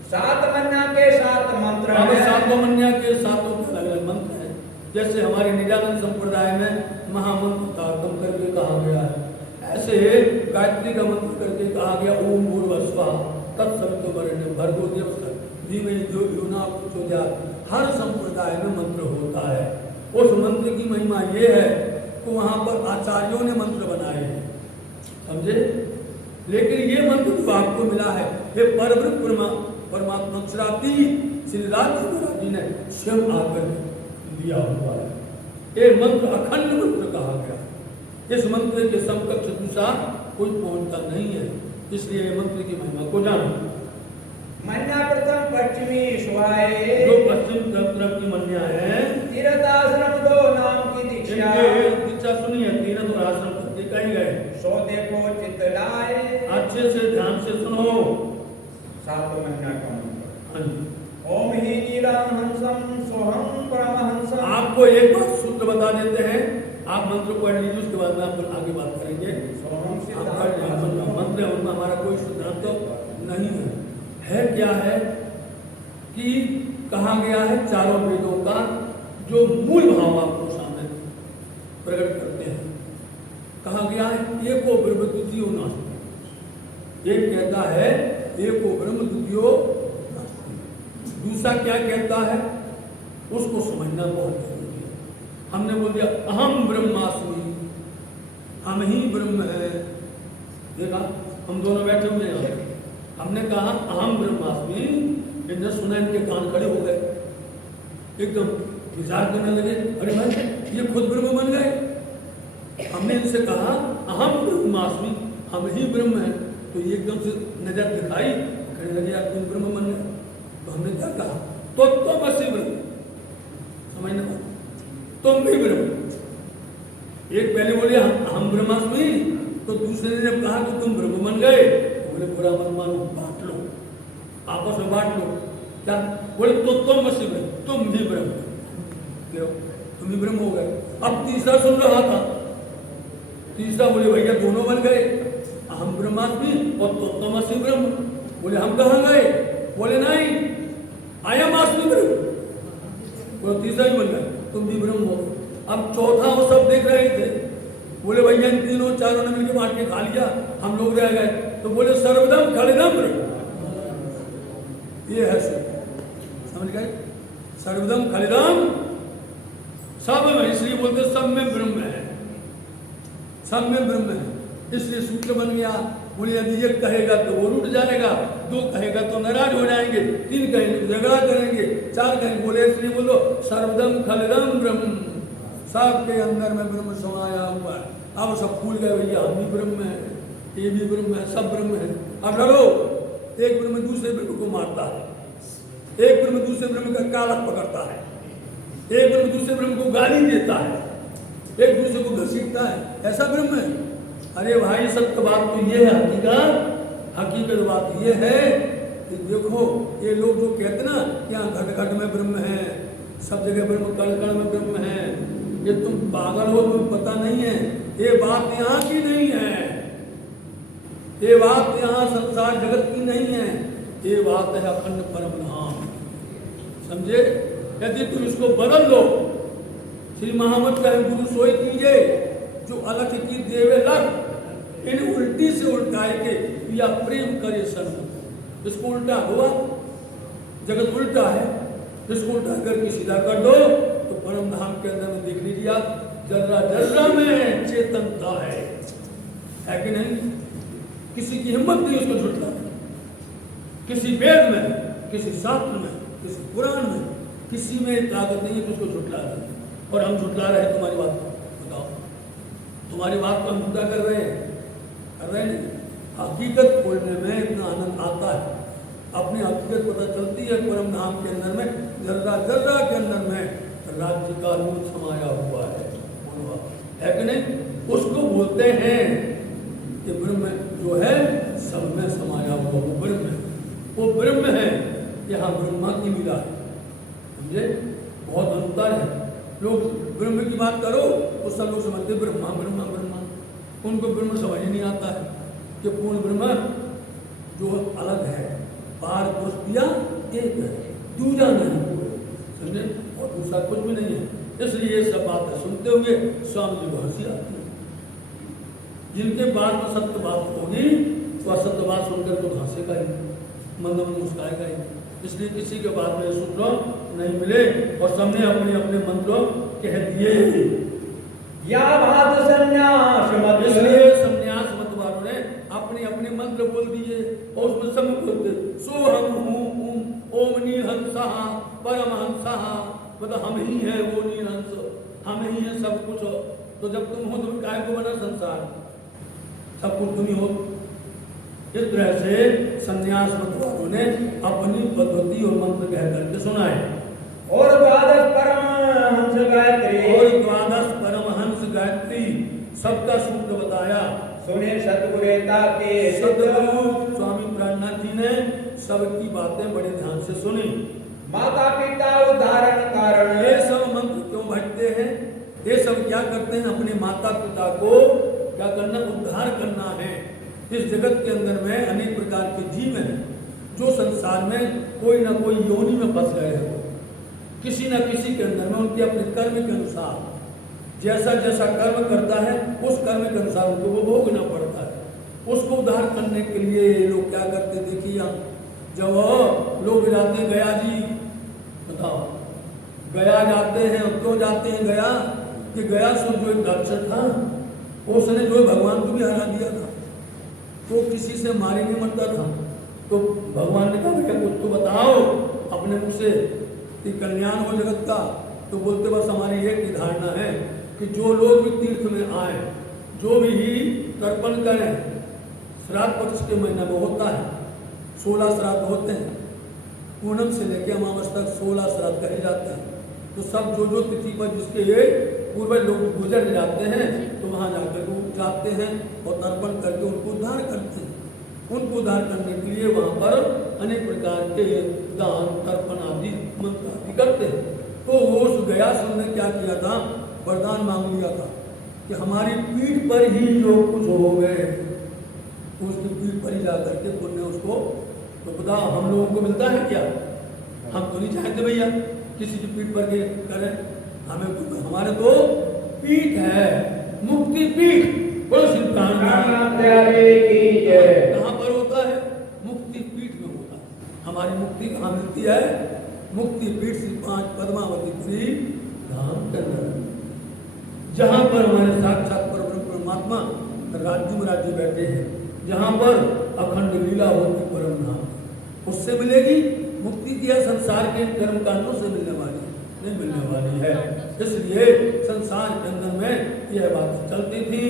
सात मन्या के सात मंत्र अब हैं। सातों मन्या के सातों के अलग अलग मंत्र हैं। जैसे हमारे निजानंद संप्रदाय में महामंत्र तारतम करके कहा गया है, ऐसे गायत्री का मंत्र करके कहा गया ओम भूर्भुवस्सुः तत्सवितुर्वरेण्यं भर्गो देवस्य धीमहि धियो यो न प्रचोदयात्। हर संप्रदाय में मंत्र होता है। उस मंत्र की महिमा ये है कि वहाँ पर आचार्यों ने मंत्र बनाए हैं, समझे। लेकिन ये मंत्र जो आपको मिला है ये परब्रह्म परमात्मा अक्षरातीत श्री राधे महाराज जी ने स्वयं आकर दिया हुआ है। ये मंत्र अखंड मंत्र कहा गया। इस मंत्र के समकक्ष दूसरा कोई पहुंचता नहीं है, इसलिए मंत्र की महिमा को जानो। मन्या प्रथम पश्चिमी सुहाए। जो पश्चिम तरफ की मन्या है, तीर्थ आश्रम दो नाम की दीक्षा। दीक्षा सुनी है, तीर्थ और आश्रम करके कही गए। सो देखो चित्त लाए। अच्छे से ध्यान से सुनो। सात मन्या का मंत्र। हाँ जी। ओम ही नीलम हंसम सोहम परमहंसम। आपको एक बात सूत्र बता देते हैं, आप मंत्र पढ़ लीजिए, उसके बाद में आप आगे बात करेंगे। सोहम से मंत्र है उनमें हमारा कोई सिद्धांत तो नहीं है क्या है कि कहा गया है चारों वेदों का जो मूल भाव आपको सामने प्रकट करते हैं। कहा गया है एको ब्रह्म द्वितीयो नास्ति। एक कहता है एको ब्रह्म द्वितीयो नास्ति, दूसरा क्या कहता है उसको समझना बहुत जरूरी है। हमने बोल दिया अहम ब्रह्मास्मि, हम ही ब्रह्म है। देखा, हम दोनों बैठे हुए हैं, हमने कहा अहम ब्रह्मास्मि, इनने सुना, इनके कान खड़े हो गए, एकदम विचार करने लगे, अरे भाई ये खुद ब्रह्म बन गए। हमने इनसे कहा अहम ब्रह्मास्मि, हम ही ब्रह्म है, तो ये एकदम से नजर दिखाई, कहने लगे यार तुम ब्रह्म बन गए। तो हमने क्या कहा, तो तुम असी ब्रह्म, समझना, तुम भी ब्रह्म। एक पहले बोले हम ब्रह्मास्मि, तो दूसरे ने कहा कि तुम ब्रह्म बन गए, तो बोले बुरा मत मानो, बांट लो, आपस में बांट लो। क्या बोले, तो तुम असी ब्रह्म, तुम भी ब्रह्म, तुम भी ब्रह्म हो गए। अब तीसरा सुन रहा था, तीसरा बोले भैया दोनों बन गए, हम ब्रह्मास्मि और तो तुम असी ब्रह्म। बोले हम कहाँ गए, बोले नहीं आयम आस्मि ब्रह्म। बोले तीसरा ही बन गए, तुम भी ब्रह्म हो। अब चौथा वो सब देख रहे थे, बोले भैया इन तीनों चारों ने मिलकर बांट के खा लिया, हम लोग रह गए। तो बोले सर्वदम खलिदम ब्रह्म, ये है समझ गए, सर्वदम खलिदम, सब में, इसलिए बोलते सब में ब्रह्म है, सब में ब्रह्म है। इसलिए सूत्र बन गया। बोले यदि एक कहेगा तो वो रूठ जाएगा, दो कहेगा तो नाराज हो जाएंगे, तीन कहेंगे तो झगड़ा करेंगे, चार कहेंगे, बोले इसलिए बोलो सर्वदम खलिदम ब्रह्म, सबके अंदर में ब्रह्म समाया हुआ है। अब सब भूल गए भैया हम भी ब्रह्म है, ये भी ब्रह्म है, सब ब्रह्म है। अब लड़ो, एक ब्रह्म दूसरे ब्रह्म को मारता है, एक ब्रह्म दूसरे ब्रह्म का कालक पकड़ता है, एक ब्रह्म दूसरे ब्रह्म को गाली देता है, एक दूसरे को घसीटता है, ऐसा ब्रह्म है। अरे भाई सत्य बात तो ये है, हकीकत बात ये है कि देखो ये लोग जो कहते ना कि यहाँ घट घट में ब्रह्म है, सब जगह ब्रह्म, कण कण में ब्रह्म है, ये तुम पागल हो, तुम्हें पता नहीं है, ये बात यहाँ की नहीं है, ये बात यहाँ संसार जगत की नहीं है, ये बात है अखंड परम धाम, समझे। यदि तुम इसको बदल लो, श्री महामत कहे गुरु सोई कीजिए जो अलख की देवे लख, इन उल्टी से उल्टाए के या प्रेम करे सन। इसको उल्टा हुआ, जगत उल्टा है, इसको उल्टा करके सीधा कर दो तो परम धाम के अंदर में देख लीजिए आप, जर्रा जर्रा में चेतनता है कि नहीं। किसी की हिम्मत नहीं उसको झुठलाने, किसी वेद में, किसी शास्त्र में, किसी पुराण में, किसी में ताकत नहीं है उसको झुठला दें। और हम झुठला रहे हैं तुम्हारी बात को, बताओ तुम्हारी बात को हम झूठा कर रहे हैं नहीं। हकीकत खोलने में इतना आनंद आता है, अपनी हकीकत पता चलती है परम धाम के अंदर में, जर्रा जर्रा के अंदर में राज्य का रूप समाया हुआ है कि नहीं। उसको बोलते हैं कि ब्रह्म जो है सब में समाया हुआ वो ब्रह्म है, वो ब्रह्म है। यहाँ ब्रह्मा की मिला है, समझे? बहुत अंतर है। लोग ब्रह्म की बात करो तो सब लोग समझते ब्रह्मा ब्रह्मा ब्रह्मा, उनको ब्रह्म समझ ही नहीं आता है कि पूर्ण ब्रह्म जो अलग है, पार दोस्तिया एक है, दूजा नहीं, समझे? और दूसरा कुछ भी नहीं है। इसलिए ये सब बातें सुनते हुए स्वामी जी को हंसी आती है। जिनके पास में सत्य बात होगी तो असत्य बात सुनकर तो हंसेगा ही, मन में मुस्काएगा ही। इसलिए किसी के बाद में सूत्र नहीं मिले और सबने अपने अपने मंत्र कह दिए। या भात संन्यास मत, इसलिए संन्यास मत वालों ने अपने अपने मंत्र बोल दिए और उसमें सब बोलते सोहम हूँ ओम नीलहंसा परमहंसा, मतलब हम ही हैं वो नीलहंस, हम ही हैं सब कुछ। तो जब तुम हो तो काय को बना संसार, सब कुछ तुम ही हो। इस तरह से संन्यास मत वालों ने अपनी पद्धति और मंत्र कह करके सुनाए। और द्वादश परमहंस गायत्री, और द्वादश परमहंस गायत्री सबका सूत्र बताया। सुने सतगुरुता के सतगुरु स्वामी प्राणनाथ जी ने सबकी बातें बड़े ध्यान से सुनी। माता पिता उदाहरण कारण, ये सब मंत्र क्यों भटते हैं? ये सब क्या करते हैं? अपने माता पिता को क्या करना? उद्धार करना है। इस जगत के अंदर में अनेक प्रकार के जीव हैं जो संसार में कोई ना कोई योनि में फंस गए हैं। किसी न किसी के अंदर में उनके अपने कर्म के अनुसार जैसा जैसा कर्म करता है उस कर्म के अनुसार उनको वो भोगना पड़ता है। उसको उद्धार करने के लिए लोग क्या करते? देखिए, जब लोग जाते हैं गया जी, बताओ गया जाते हैं, क्यों जाते हैं गया? कि गया सो जो एक दक्ष था उसने जो भगवान को भी हरा दिया था, तो किसी से मारे नहीं मरता था। तो भगवान ने कहा भैया कुछ तो बताओ अपने मुख से कि कल्याण हो जगत का। तो बोलते बस हमारी एक ही धारणा है कि जो लोग भी तीर्थ में आए, जो भी तर्पण करें, श्राद्ध पक्ष के महीने में होता है, 16 श्राद्ध होते हैं, पूनम से लेकर अमावस तक 16 श्राद्ध कहे जाते हैं। तो सब जो तिथि पर जिसके ये पूर्वज लोग गुजर जाते हैं तो वहाँ जाकर वो जाते हैं और तर्पण करके उनको उद्धार करते हैं। उनको उद्धार करने के लिए वहाँ पर अनेक प्रकार के दान तर्पण आदि मंत्र आदि करते हैं। तो वो उस गया ने क्या किया था? वरदान मांग लिया था कि हमारी पीठ पर ही जो कुछ हो गए उसकी पीठ पर ही जाकर के पुण्य उसको, तो बता हम लोगों को मिलता है क्या? हम तो नहीं चाहते भैया किसी की पीठ पर के करें, हमें हमारे तो पीठ है, मुक्ति पीठ। कहाँ पर होता है? मुक्ति पीठ में होता है। हमारी मुक्ति कहाँ मिलती है? मुक्ति पीठ से 5 पद्मावती धाम के अंदर, जहाँ पर हमारे साक्षात परमात्मा राज्य में राज्य बैठे हैं, जहाँ पर अखंड लीला होती परम धाम, उससे मिलेगी मुक्ति। दिया संसार के कर्म कांडों से मिलने वाली नहीं मिलने वाली है। इसलिए संसार के अंदर में यह बातें चलती थी।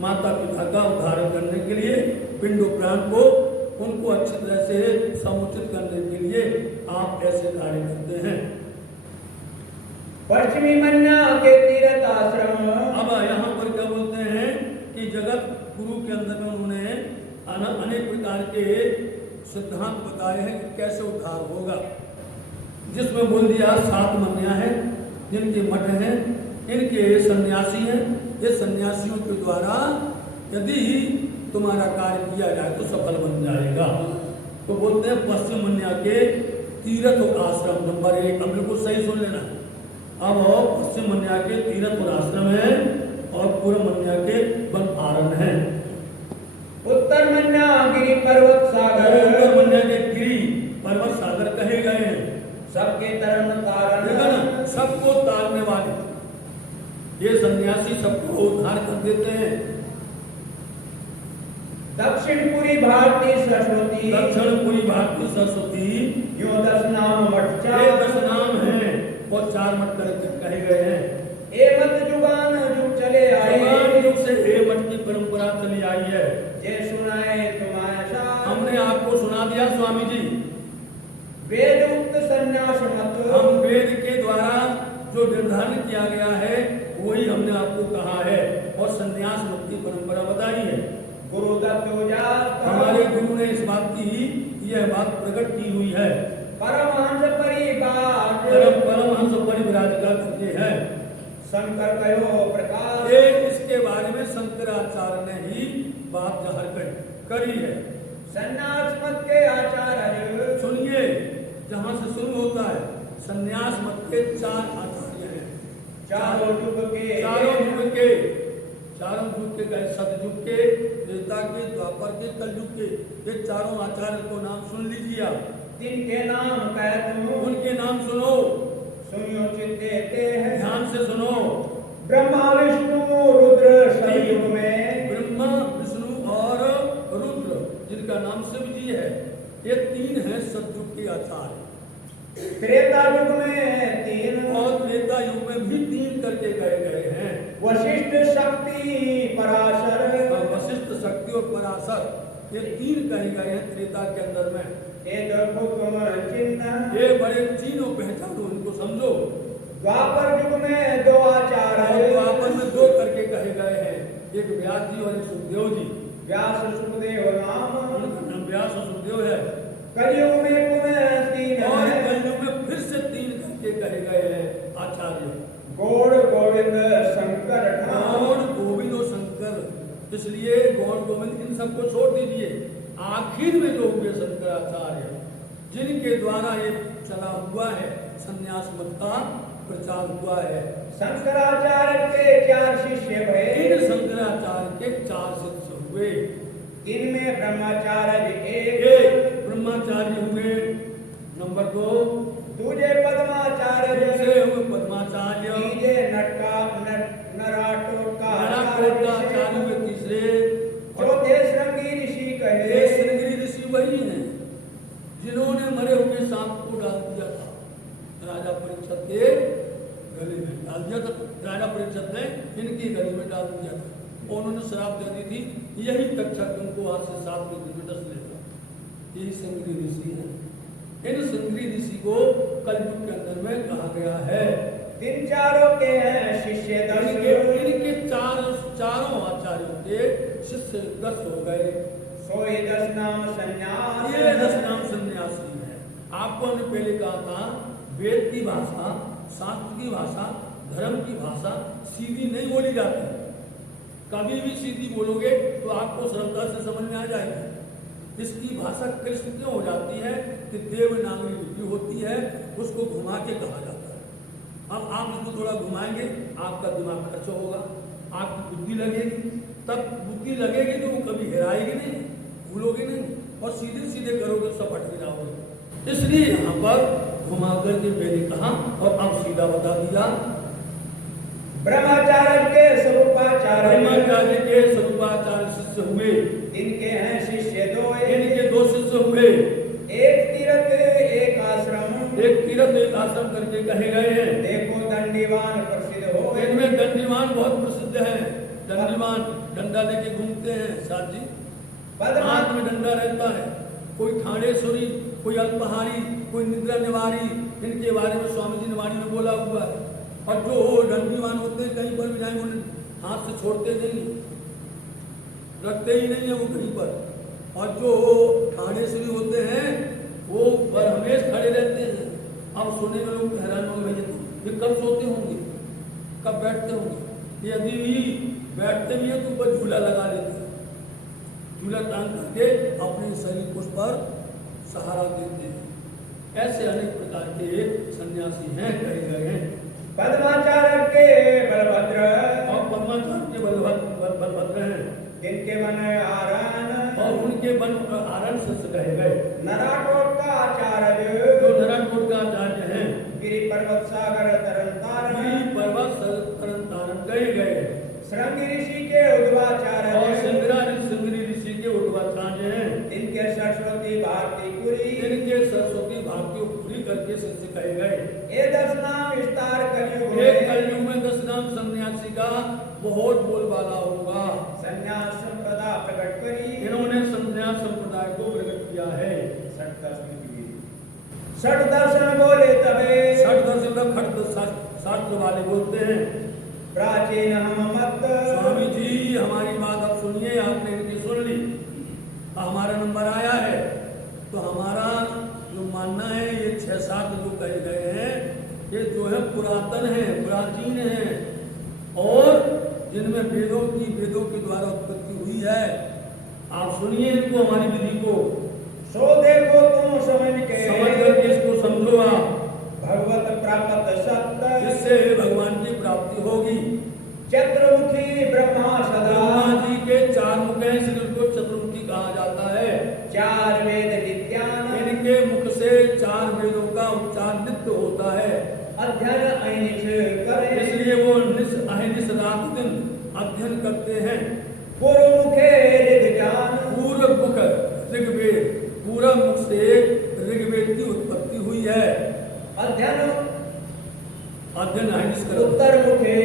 माता पिता का उद्धारण करने के लिए पिंडो प्राण को उनको अच्छी तरह से समुचित करने के लिए आप ऐसे कार्य करते हैं। पश्चिमी मन्या के तीर्थ आश्रम, अब यहाँ पर क्या बोलते हैं कि जगत गुरु के अंदर में उन्होंने अनेक प्रकार के सिद्धांत बताए हैं कि कैसे उद्धार होगा। जिसमें बोल दिया 7 मन्या है, जिनके मठ हैं, इनके सन्यासी हैं। ये सन्यासियों के द्वारा यदि तुम्हारा कार्य किया जाए तो सफल बन जाएगा। तो बोलते हैं पश्चिम मन्या के तीर्थ और आश्रम नंबर 1। अब बिल्कुल सही सुन लेना। अब पश्चिम मन्या के तीर्थ और आश्रम है और पूर्व मन्या के वन आरण है। उत्तर मन्या गिरी पर्वत सागर, उत्तर मन्या के गिरी पर्वत सागर कहे गए हैं। सबके तरण तारण, देखा ना, सबको तारने वाले ये सन्यासी सबको उद्धार कर देते हैं। दक्षिणपुरी भारती सरस्वती, दक्षिणपुरी भारती सरस्वती, यो 10 नाम मठ, 10 नाम हैं और 4 मठ कहे गए हैं। ए मत जुगान जुग चले आए, जुगान युग से ए मठ की परंपरा चली आई है। जे सुनाए तुम्हारा, हमने आपको सुना दिया स्वामी जी। वेद उक्त संन्यास मत, हम वेद के द्वारा जो निर्धारण किया गया है वही हमने आपको कहा है और संन्यास मत की परंपरा बताई है। गुरु दत्त हमारे गुरु ने इस बात की यह बात प्रकट की हुई है। परमहंस परिपाठ, शंकर कहो प्रकाश। ये इसके बारे में शंकराचार्य ने ही बात जाहिर करी है। संन्यास मत के आचार्य। सुनिए, जहां से शुरू होता है, संन्यास मत के 4 आचार्य हैं। चारों युग के गए, सतयुग के, त्रेता के, द्वापर के, कलयुग के, ये चारों आचार्य को नाम सुन लीजिए आप। तिनके नाम कहत हूँ, उनके नाम सुनो, सुनियो चित्त देते हैं। ध्यान से सुनो। ब्रह्मा विष्णु रुद्र सतयुग में। ब्रह्मा विष्णु और रुद्र, जिनका नाम शिव जी है, ये 3 हैं सतयुग के आचार्य। त्रेता युग में 3 और त्रेता युग में भी 3 करके गए हैं। वशिष्ठ शक्ति पराशर। वशिष्ठ शक्ति और पराशर, ये 3 कहे गए हैं त्रेता के अंदर में। चिन्ह ये बड़े चिन्हों पहचानो, इनको समझो। द्वापर युग में 2 आचार्य। द्वापर में 2 करके कहे गए हैं, एक व्यास जी और एक सुखदेव जी। व्यास सुखदेव नाम, उनका नाम व्यास और सुखदेव है। कलयुग में 3 और है। कलयुग में फिर से 3 करके कहे गए हैं आचार्य। गौड़ गोविंद शंकर ठाम। गौड़ गोविंद और शंकर, इसलिए गौड़ गोविंद इन सबको छोड़ दीजिए। आखिर में जो हुए शंकराचार्य, जिनके द्वारा ये चला हुआ है, संन्यास मत का प्रचार हुआ है। शंकराचार्य के 4 शिष्य भये। इन शंकराचार्य के 4 शिष्य हुए। इनमें ब्रह्माचार्य एक। ब्रह्माचार्य हुए। नंबर 2 दूजे पद्माचार्य। दूसरे हुए पद्माचार्य। तीजे नराटोकाचार्य हुए तीसरे। चौथे श्रृंगी ऋषि कहे। श्रृंगी ऋषि वही हैं जिन्होंने मरे हुए सांप को डाल दिया था राजा परीक्षित के गले में, डाल दिया था। राजा परीक्षित ने इनकी गले में डाल दिया था। उन्होंने श्राप दे दी थी, यही तक्षक उनको आज से 7 दिन में डस लेगा। यही श्रृंगी ऋषि है। इन श्रृंगी ऋषि को कलयुग के अंदर में कहा गया है। 3 चारों के हैं शिष्य 10। इनके चारों आचार्यों के शिष्य 10 हो गए। सोई 10 नाम संन्यास। ये 10 नाम सन्यासी है। आपको हमने पहले कहा था, वेद की भाषा, शास्त्र की भाषा, धर्म की भाषा सीधी नहीं बोली जाती। कभी भी सीधी बोलोगे तो आपको सरलता से समझ में आ जाएगी। इसकी भाषा क्लिष्ट क्यों हो जाती है कि देवनागरी लिपि होती है, उसको घुमा के कहा जाता है। अब आप इसको थोड़ा घुमाएंगे, आपका दिमाग खर्च होगा, आपकी बुद्धि लगेगी। तब बुद्धि लगेगी तो वो कभी हेराएगी नहीं, भूलोगे नहीं, और सीधे सीधे करोगे सब अटक जाओगे। इसलिए यहाँ पर घुमा करके मैंने कहा और अब सीधा बता दिया। ब्रह्माचार्य के स्वरूपाचार्य। ब्रह्माचार्य के स्वरूपाचार्य शिष्य हुए। इनके हैं शिष्य 2। इनके 2 शिष्य हुए। एक तीर्थ एक आश्रम। एक तीर्थ एक आश्रम करके कहे गए हैं। देखो दंडीवान प्रसिद्ध हो। इनमें दंडीवान बहुत प्रसिद्ध है। दंडीवान डंडा लेके घूमते हैं साथ जी, हाथ में डंडा रहता है। कोई ठाणेश्वरी, कोई अल्पहारी, कोई निद्रा निवारी, इनके बारे में स्वामी जी ने वाणी में बोला हुआ है। और जो दंडीवान होते हैं, कहीं पर भी जाएंगे उन्हें हाथ से छोड़ते नहीं, रखते ही नहीं है वो कहीं पर। और जो ठाणेश्वरी होते हैं वो हमेशा खड़े रहते हैं। अब सोने में लोग हैरान हो गए, ये कब सोते होंगे, कब बैठते होंगे। यदि भी बैठते भी हैं तो ऊपर झूला लगा लेते हैं, झूला टांग करके अपने शरीर को उस पर सहारा देते हैं। ऐसे अनेक प्रकार के सन्यासी हैं, कहे गए हैं। पद्माचार्य के बलभद्र। और पद्माचार्य के बलभद्र हैं। इनके मन आरण। और उनके मन आरण से कहे गए। नराटोट का आचार्य। जो नराटोट का आचार्य हैं। गिरि पर्वत सागर तरन तारण। गिरि पर्वत तरन तारण कहे गए। श्रृंगी ऋषि के उद्वाचार्य। और श्रृंगी ऋषि के उद्वाचार्य हैं। इनके सरस्वती भारती पुरी। इनके सरस्वती भारती पुरी करके शिष्य कहे गए। ये 10 नाम विस्तार कलयुग में। में। कलयुग में 10 नाम सन्यासी का बहुत बोलबाला होगा। संन्यास संप्रदाय प्रकट करी। इन्होंने संन्यास संप्रदाय को प्रकट किया है। 60 दर्शन बोले तबे। 60 दर्शन का खट शास्त्र वाले बोलते हैं। प्राचीन हम मत। स्वामी जी हमारी बात अब सुनिए, आपने इनकी सुन ली, हमारा नंबर आया है तो हमारा जो मानना है ये 6-7 जो कहे गए हैं ये जो है पुरातन है, प्राचीन है, और जिनमें वेदों के द्वारा उत्पत्ति हुई है। आप सुनिए इनको, हमारी विधि को सो देखो तुम समझ करके इसको समझो आप। भगवत प्राप्त सत्य इससे भगवान की प्राप्ति होगी। चतुर्मुखी ब्रह्मा सदा ब्रह्मा जी के 4 मुख हैं, इसलिए उनको चतुर्मुखी कहा जाता है। 4 वेद विद्यान इनके मुख से 4 वेदों का उच्चार नित्य होता है। अध्ययन अहिनिश करे इसलिए वो अहिनिश रात दिन अध्ययन करते हैं। पूर्व मुखे ऋग्ज्ञान पूर्व मुख ऋग्वेद, पूर्व मुख से ऋग्वेद की उत्पत्ति हुई है। अध्ययन अहिनिश करते उत्तर मुखे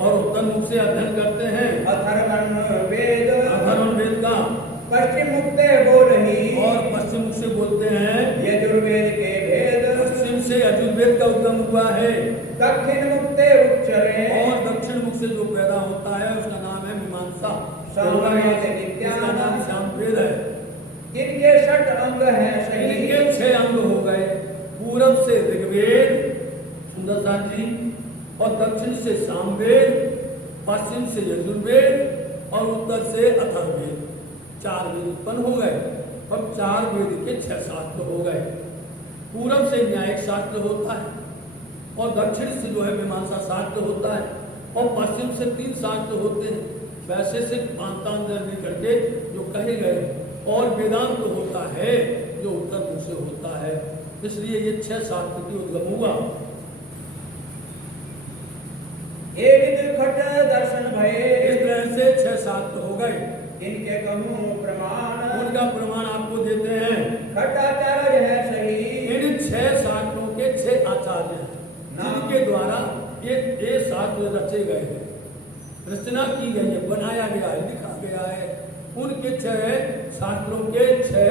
और उत्तर मुख से अध्ययन करते हैं अथर्वण वेद का। पश्चिम मुक्ते बोलही और पश्चिम मुख से बोलते हैं यजुर्वेद के भेद पश्चिम से यजुर्वेद का उद्गम हुआ है। दक्षिण मुक्ते उच्चरे और दक्षिण मुख से जो पैदा होता है उसका नाम है मीमांसा। सामवेद इसका नाम सामवेद है। इनके 6 अंग हैं सही इनके 6 अंग हो गए। पूरब से ऋग्वेद सुंदरदास जी, और दक्षिण से सामवेद, पश्चिम से यजुर्वेद और उत्तर से अथर्ववेद। 4 वेद उत्पन्न हो गए। अब 4 वेद के 6 शास्त्र हो गए। पूरब से न्यायिक शास्त्र होता है और दक्षिण से जो है मीमांसा शास्त्र होता है और पश्चिम से 3 शास्त्र होते हैं। वैसे से पांतांजलि करके जो कहे गए, और वेदांत होता है जो उत्तर मुख से होता है। इसलिए ये 6 शास्त्र की उद्गम हुआ। खट दर्शन भये इस तरह से 6 शास्त्र हो गए। इनके कहूँ प्रमाण उनका प्रमाण आपको देते हैं। खटाचार्य है सही इन 6 शास्त्रों के 6 आचार्य हैं, जिनके द्वारा ये शास्त्र रचे गए हैं, रचना की गई है, बनाया गया है, लिखा गया है। उनके 6 शास्त्रों के 6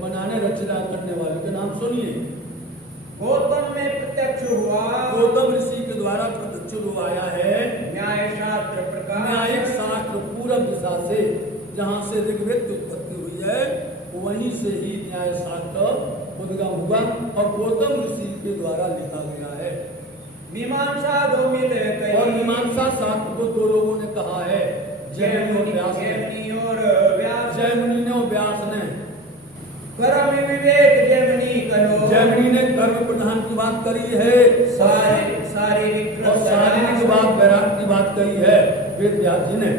बनाने रचना करने वालों के नाम सुनिए। गौतम में प्रत्यक्ष हुआ गौतम ऋषि के द्वारा प्रत्यक्ष हुआ आया है। न्याय शास्त्र प्रकाश न्यायिक शास्त्र पूरब दिशा से, जहाँ से ऋग्वेद की उत्पत्ति हुई है, वहीं से ही न्याय शास्त्र उद्गम हुआ और गौतम ऋषि के द्वारा लिखा गया है। मीमांसा 2 मिल गई और मीमांसा शास्त्र को 2 लोगों ने कहा है, जैमिनी और व्यास ने। जैमिनी ने और व्यास ने। कर्म विवेक जैमिनी करो जैमिनी ने कर्म प्रधान की बात करी है, शारीरिक और शारीरिक बात वैराग्य की बात करी है वेद व्यास जी ने।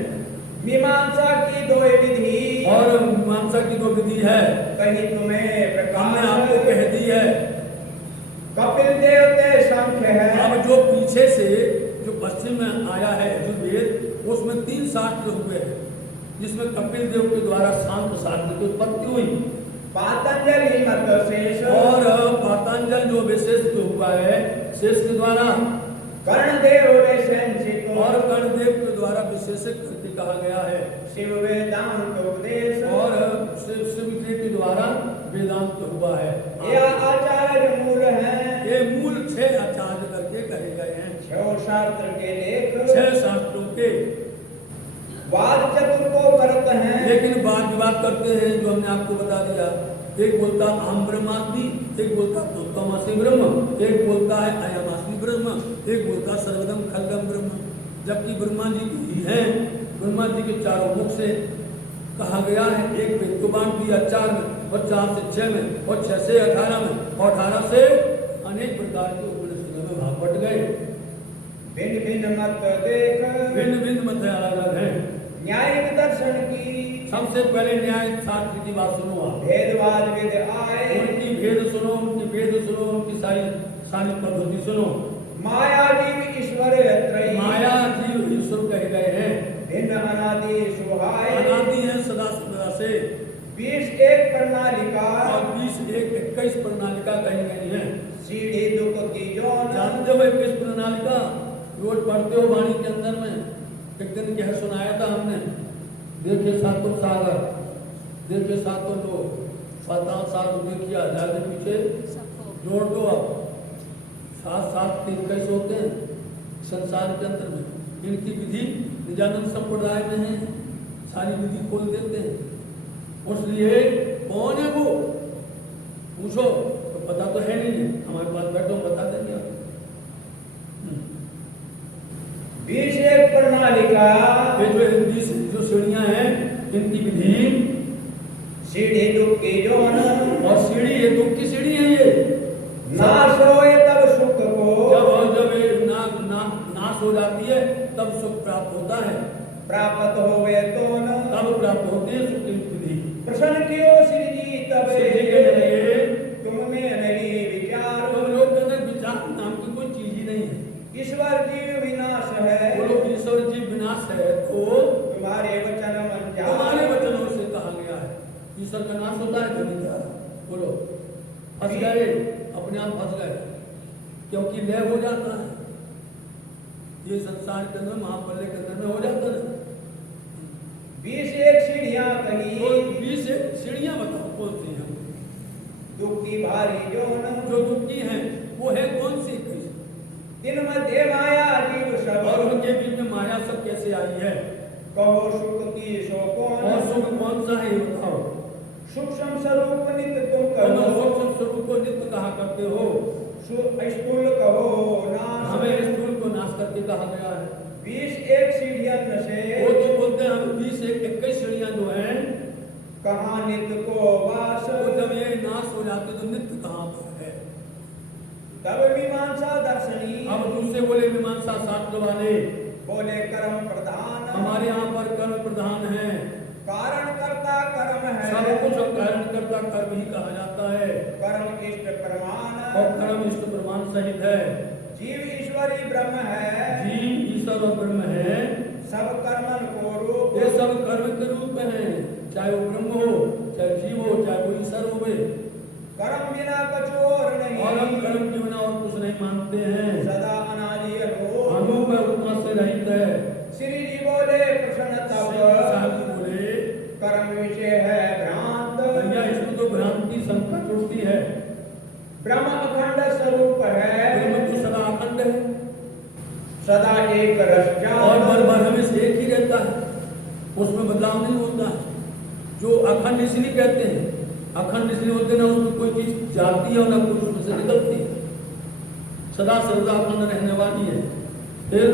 मीमांसा की 2 विधि और मीमांसा की 2 विधि है, कहीं तुम्हें हमने आपको कह दी है। कपिल देवते संख्य है। अब जो पीछे से जो पश्चिम में आया है यजुर्वेद, उसमें 3 शास्त्र हुए हैं, जिसमें कपिल देव के द्वारा शांत शास्त्र की उत्पत्ति हुई। पातंजलि मत शेष और पातंजल जो विशेष जो हुआ है शेष के द्वारा, कर्णदेव वैशंसिक और कर्णदेव के द्वारा विशेषक करके कहा गया है। शिव वेदांत उपदेश और शिव जी के द्वारा वेदांत हुआ है। यह आचार्य मूल है। ये मूल 6 आचार्य करके कहे गए हैं। 6 शास्त्र के लेख 6 शास्त्रों के वाद चतुर को करते हैं, लेकिन बात विवाद करते हैं, जो हमने आपको बता दिया। एक बोलता अहम ब्रह्मास्मि, एक बोलता तत्त्वमसि ब्रह्म, एक बोलता है अयमास्मि ब्रह्म, एक बोलता सर्वदम खलदम ब्रह्म। जबकि ब्रह्मा जी ही हैं, ब्रह्मा जी के 4 मुख से कहा गया है। एक वेद को बांट दिया 4 में, और 4 से 6 में, और 6 से 18 में, और 18 से अनेक प्रकार के उपनिषदों में भाग बट गए। भिन्न भिन्न मत देख भिन्न भिन्न मत अलग है। न्यायिक दर्शन की सबसे पहले न्याय शास्त्र की बात सुनो आप। भेदवाद वेद आए उनकी भेद सुनो, उनकी भेद सुनो, उनकी सारी पद्धति सुनो। माया जीव ईश्वर त्रयी माया जीव ईश्वर कहे गए हैं। भिन्न अनादि सुहाय अनादि है सदा सदा से। 20 एक प्रणालिका और 20 एक 21 प्रणालिका कही गई है। सीढ़ी दुख की जोन जानते हो 21 प्रणालिका? रोज पढ़ते हो वाणी के अंदर में। एक दिन क्या सुनाया था हमने, देखिए 7 सागर, देखिए 7 लोग, 7 साल देखिए 1000 के पीछे जोड़ दो आप, 7 के 21 होते हैं संसार के अंदर में। इनकी विधि निजानंद संप्रदाय में है, सारी विधि खोल देते हैं। उसलिए कौन है वो पूछो तो पता तो है नहीं है, हमारे पास बैठो बता देंगे आप। 20 एक सीढ़ी है, दुख की सीढ़ी है ये। नाश होए तब सुख को जब ये नाश हो जाती है तब सुख प्राप्त होता है, प्राप्त होवे तो न तब प्राप्त होती है सुख की विधि। प्रसन्न कियो श्री जी तबे श्री के लिए तुम में नहीं विचार तुम लोग के अंदर विचार नाम की कोई चीज ही नहीं है। ईश्वर जीव विनाश है बोलो ईश्वर जी विनाश है तो तुम्हारे वचन मन जा हमारे वचनों से कहा गया है ईश्वर का नाश होता है कभी क्या? बोलो फंस गए, अपने आप फंस गए, क्योंकि लय हो जाता है ये संसार के अंदर, महाप्रलय के अंदर में हो जाता है। 21 सीढ़ियां कही तो 20 सीढ़ियां बताओ कौन सी हैं? दुख की भारी जो न जो दुखी हैं वो है कौन सी? दिन मध्य माया जीव सब और उनके बीच में माया सब कैसे आई है? कहो सुख की सो कौन और सुख कौन सा है ये बताओ? सूक्ष्म स्वरूप नित्य तुम तुम कहो सूक्ष्म स्वरूप को नित्य कहा करते हो, स्थूल कहो नाश हमें स्थूल को नाश करके कहा गया है। 21 सीढ़ियां से वो तो बोलते हैं हम 21 सीढ़ियां जो हैं कहा नित्य को वास वो जब ये नाश हो जाते तो नित्य कहाँ पर है? तब मीमांसा दर्शनी अब दूसरे बोले मीमांसा शास्त्र वाले बोले कर्म प्रधान हमारे यहाँ पर कर्म प्रधान है, कारण कर्ता कर्म है सब कुछ कारण करता कर्म ही कहा जाता है कर्म इष्ट प्रमाण और कर्म इष्ट प्रमाण सहित है। जीव ईश्वरी ब्रह्म है जीव ईश्वर और ब्रह्म है, सब कर्मन को रूप ये सब कर्म के रूप में है, चाहे वो ब्रह्म हो चाहे जीव हो चाहे वो ईश्वर हो वे। कर्म बिना कछु और नहीं और हम कर्म के बिना और कुछ नहीं मानते हैं, सदा अनादि अनूप अनूप है, उपमा से रहित है। श्री जी बोले प्रसन्न तब साहब जी बोले कर्म विषय है भ्रांत भैया इसमें तो भ्रांति शंका जुड़ती है। ब्रह्म अखंड स्वरूप है ब्रह्म तो सदा अखंड है सदा एक रस और बार हमेशा एक ही रहता है, उसमें बदलाव नहीं होता है। जो अखंड इसलिए कहते हैं, अखंड इसलिए होते हैं ना उसमें कोई चीज जाती है और ना कोई उसमें से निकलती है, सदा सर्वदा अखंड रहने वाली है। फिर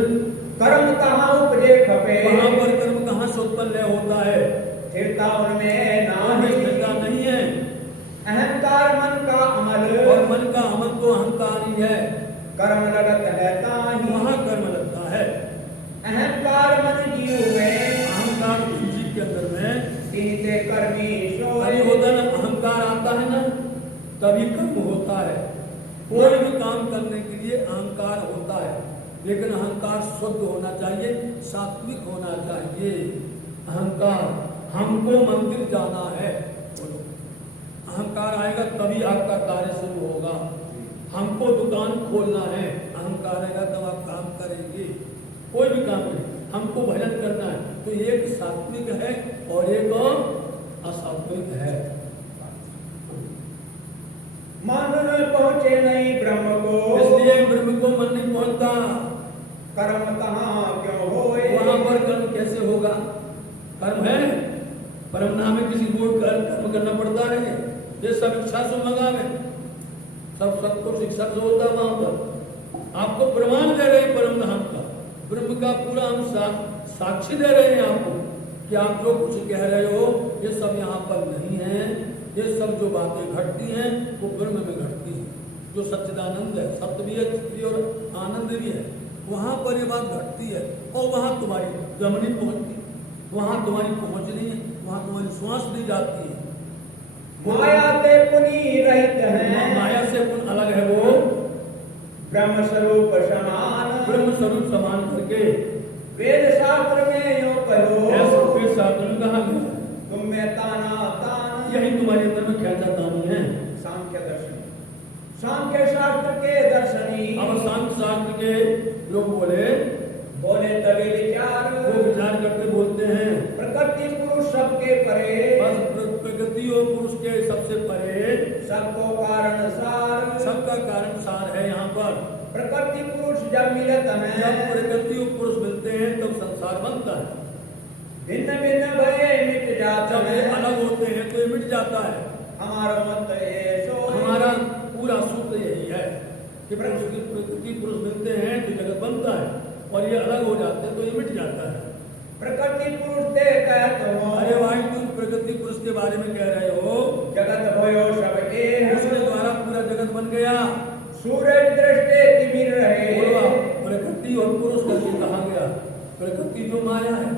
कर्म कहाँ उपजे खपे वहां पर कर्म कहाँ से उत्पन्न होता है? स्थिरता उनमें वहाँ नहीं स्थिरता नहीं है अहंकार मन का अमल और मन का अमल तो अहंकार ही है, कर्म लगत है ताही वहाँ कर्म लगता है। अहंकार मन जीव में अहंकार जीव के अंदर में सीते कर्मी तभी होता है ना, अहंकार आता है ना तभी कर्म होता है। कोई भी काम करने के लिए अहंकार होता है, लेकिन अहंकार शुद्ध होना चाहिए, सात्विक होना चाहिए। अहंकार हमको मंदिर जाना है, बोलो अहंकार आएगा तभी आपका कार्य शुरू होगा। हमको दुकान खोलना है, अहंकार आएगा तब आप काम करेंगे, कोई भी काम करें। हमको भजन करना है तो एक सात्विक है और एक असात्विक है। मन पहुँचे नहीं ब्रह्म को इसलिए ब्रह्म को मन नहीं पहुंचता। कर्म कहाँ क्यों होए वहां पर कर्म कैसे होगा? कर्म है, परम नाम में किसी को कर्म करना पड़ता है, ये सब इच्छा से मंगावे, सब कुछ इच्छा से होता है। वहां पर आपको प्रमाण दे रहे हैं परम धाम का, ब्रह्म का पूरा हम साक्षी दे रहे हैं आपको कि आप जो कुछ कह रहे हो ये सब यहाँ पर नहीं है। ये सब जो बातें घटती हैं वो ब्रह्म में घटती हैं, जो सच्चिदानंद है, सत्य भी है, चित्त भी और आनंद भी है, वहां पर ये बात घटती है और वहां तुम्हारी दम नहीं पहुंचती, वहां तुम्हारी पहुंच नहीं है, वहां तुम्हारी श्वास नहीं जाती है। माया से पुनी रहित है माया से पुन अलग है वो, ब्रह्म स्वरूप समान ब्रह्म स्वरूप समान करके वेद शास्त्र में यो कहो ऐसा फिर शास्त्र में कहा गया है, तुम में ताना तान यही तुम्हारे अंदर में ख्याता तानी है। सांख्य दर्शन सांख्य शास्त्र के दर्शनी अब सांख्य शास्त्र के लोग बोले तभी विचार वो विचार करते बोलते हैं प्रकृति पुरुष सबके परे बस प्रकृति और पुरुष के सबसे परे सबको कारण सार सबका कारण सार है। यहाँ पर प्रकृति पुरुष जब मिलत जब है प्रकृति और पुरुष मिलते हैं तब संसार बनता है। भिन्न भिन्न भय मिट जाता जब है ये अलग होते हैं तो ये मिट जाता है। हमारा मत ये सो हमारा पूरा सूत्र यही है कि प्रकृति पुरुष मिलते हैं तो जगत बनता है और ये अलग हो जाते हैं तो ये मिट जाता है। प्रकृति पुरुष ते कहत हो। अरे भाई तुम प्रकृति पुरुष के बारे में कह रहे हो, जगत भयो सब एक, उसके द्वारा पूरा जगत बन गया। सूरज दृष्टि तिमिर रहे। बोलो, प्रकृति और पुरुष करके कहा गया। प्रकृति जो माया है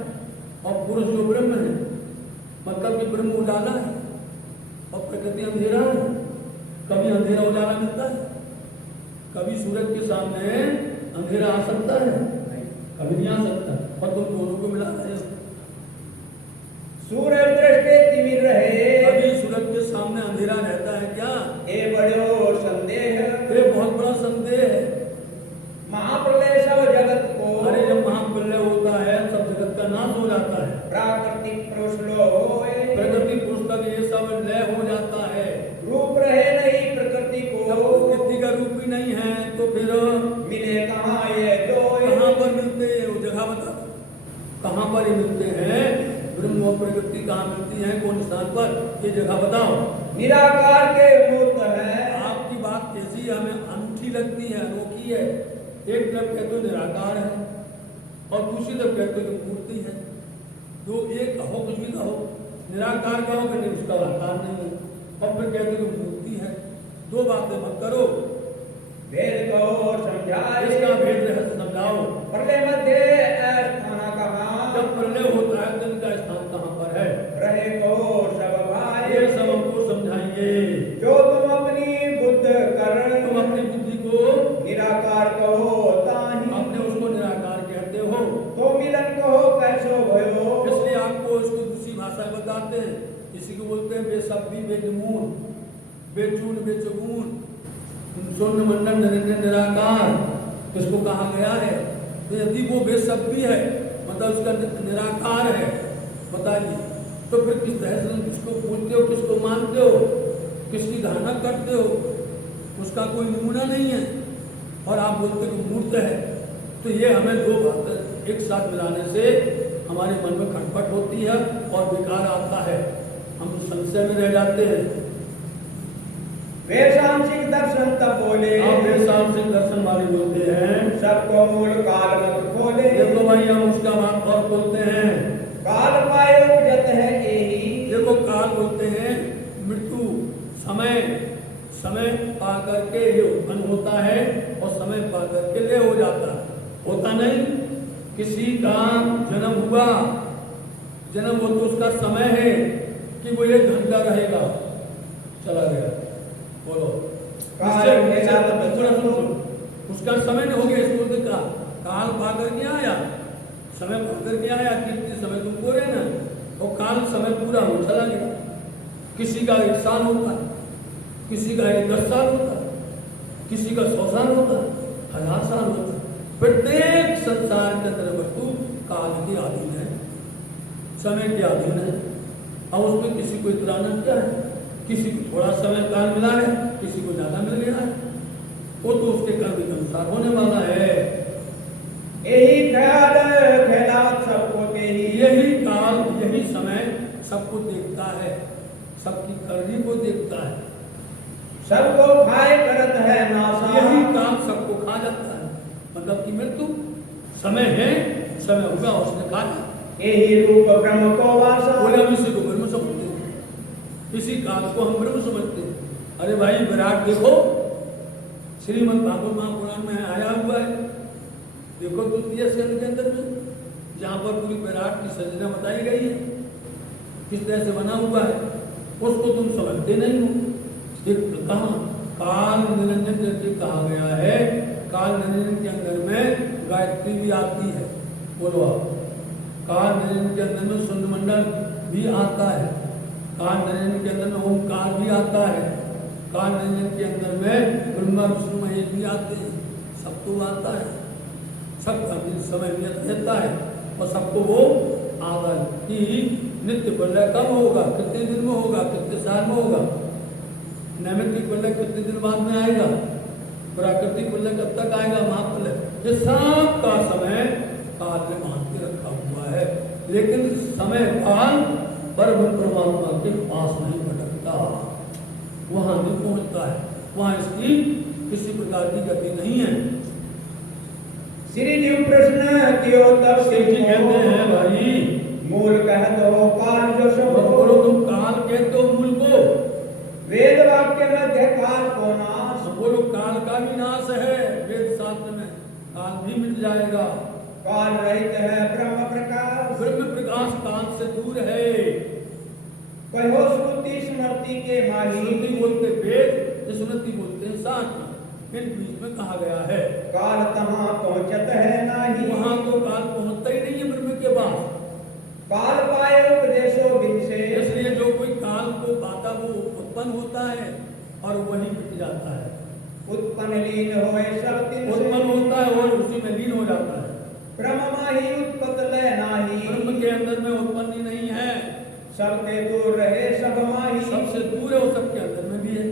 और पुरुष जो ब्रह्म है, मतलब कि ब्रह्म उजाला है और प्रकृति अंधेरा है। कभी अंधेरा उजाला मिलता है, कभी सूरज के सामने अंधेरा आ सकता है, कभी नहीं आ सकता, और तुम दोनों को मिला रहे हो। सूरज दृष्टि तिमिर रहे। कभी सूरज के सामने अंधेरा रहता है क्या? ये बड़ो संदेह। ये बहुत बड़ा संदेह है। महाप्रलय सब जगत को। अरे जब महाप्रलय होता है सब जगत का नाश हो जाता है। प्राकृतिक पुरुष लो होए। प्रकृति पुरुष तक ये सब लय हो जाता है। रूप रहे नहीं प्रकृति को। जब प्रकृति का रूप ही नहीं है तो फिर मिले कहाँ ये दो। कहाँ पर मिलते हैं? वो जगह बता, कहाँ पर ये मिलते हैं? ब्रह्म और प्रकृति कहाँ मिलती है, कौन स्थान पर, ये जगह बताओ। निराकार के मूर्त है। आपकी बात कैसी हमें अनूठी लगती है, अनोखी है। एक तरफ कहते हो निराकार है और दूसरी तरफ कहते हो मूर्ति है। जो एक कहो कुछ भी कहो, निराकार कहो कहते उसका आकार नहीं है, और फिर कहते हो मूर्ति है। दो बातें मत करो, भेद कहो समझाए। इसका भेद रहस्य समझाओ। प्रलय मध्य स्थान कहाँ। जब प्रलय होता है तो इनका स्थान कहाँ पर है? रहे कहो सब भाई। ये सब हमको समझाएंगे। जो तुम अपनी बुद्ध कर। तुम अपनी बुद्धि को निराकार कहो ताहि। अपने उसको निराकार कहते हो तो मिलन कहो कैसो भयो। इसलिए आपको इसको दूसरी भाषा में बताते हैं। किसी को बोलते हैं बेसब्बी बेजमून बेचून बेचगुन शून्य मंडल निरंजन निराकार, इसको कहा गया है। तो यदि वो बेसब्बी है मतलब उसका निराकार है, बताइए तो फिर किस तरह से किसको पूछते हो, किसको मानते हो, किसकी धारणा करते हो? उसका कोई नमूना नहीं है और आप बोलते हो मूर्त है। तो ये हमें दो बातें एक साथ मिलाने से हमारे मन में खटपट होती है और विकार आता है, हम संशय में रह जाते हैं। वैशांशिक दर्शन तब बोले। आप वैशांशिक दर्शन वाले बोलते हैं, सबको मूल काल मत खोले। देखो भाई हम उसका बात और बोलते हैं, काल पायो जत है यही। देखो काल बोलते हैं मृत्यु, समय, समय पा करके ये उत्पन्न होता है और समय पा करके ले हो जाता है। होता नहीं, किसी का जन्म हुआ, जन्म हो तो उसका समय है कि वो 1 घंटा रहेगा, चला गया। बोलो उसका समय नहीं हो गया, इसको देखा काल पा करके आया, समय पा करके आया, कितने समय तुमको रहना और काल समय पूरा हो चला गया। किसी का 1 साल होता है, किसी का 10 साल होता है, किसी का 100 साल होता है, 1000 साल होता है। प्रत्येक संसार के अंदर वस्तु काल के अधीन है, समय के अधीन है। अब उसमें किसी को इतराना क्या है? किसी को थोड़ा समय काल मिला है, किसी को ज्यादा मिल गया है, वो तो उसके कर्म के अनुसार होने वाला है। यही ख्याल ख्यालात सबको यही। यही काल यही समय सबको देखता है, सबकी करनी को देखता है, सबको खाए करत है नासा। यही काल सबको खा जाता है, मतलब कि मृत्यु समय है, समय होगा उसने खा लिया। यही रूप ब्रह्म को वासा। बोले हम इसी को ब्रह्म समझते हैं, इसी काल को हम ब्रह्म समझते हैं। अरे भाई विराट देखो, श्रीमद् भागवत महापुराण में आया हुआ है, देखो तृतीय स्कंद के अंदर में, जहाँ पर पूरी विराट की संरचना बताई गई है, किस तरह से बना हुआ है, उसको तुम समझते नहीं हो। एक कहा काल निरंजन करके कहा गया है, काल निरंजन के अंदर में गायत्री भी आती है। बोलो आप, काल निरंजन के अंदर में शून्य मंडल भी आता है, काल निरंजन के अंदर में ओमकार भी आता है, काल निरंजन के अंदर में ब्रह्मा विष्णु महेश भी आते हैं, सब तो आता है, सबका दिन समय नियत रहता है और सबको वो आगा कि नित्य प्रलय कब होगा, कितने दिन में होगा, कितने साल में होगा, नैमित्तिक प्रलय कितने दिन बाद में आएगा, प्राकृतिक प्रलय कब तक आएगा, महाप्रलय, ये सब का समय काल में बांध के रखा हुआ है। लेकिन समय काल परम परमात्मा के पास नहीं भटकता, वहां नहीं पहुंचता है, वहां इसकी किसी प्रकार की गति नहीं है। श्री जी प्रश्न कियो तब शिव जी कहते हैं भाई मूल कहत हो काल जो सब बोलो तुम काल कहते हो मूल को, वेद वाक्य मध्य काल को नाश बोलो काल का भी नाश है, वेद शास्त्र में काल भी मिट जाएगा। काल रहित है ब्रह्म प्रकाश ब्रह्म प्रकाश काल से दूर है। कहो श्रुति स्मृति के माही श्रुति बोलते वेद, स्मृति बोलते हैं शास्त्र, इन बीच में कहा गया है काल तहाँ पहुँचत है नाही वहां तो काल पहुंचता ही नहीं है ब्रह्म के पास। काल पाए उपदेशो बिन से इसलिए जो कोई काल को पाता वो उत्पन्न होता है और वही मिट जाता है, उत्पन्न लीन होए सब तिन से उत्पन्न होता है और उसी में लीन हो जाता है। ब्रह्म माही उत्पत लय नाही ब्रह्म के अंदर में उत्पत्ति नहीं है, सबके दूर रहे सब माही सबसे दूर है, वो सबके अंदर में भी है।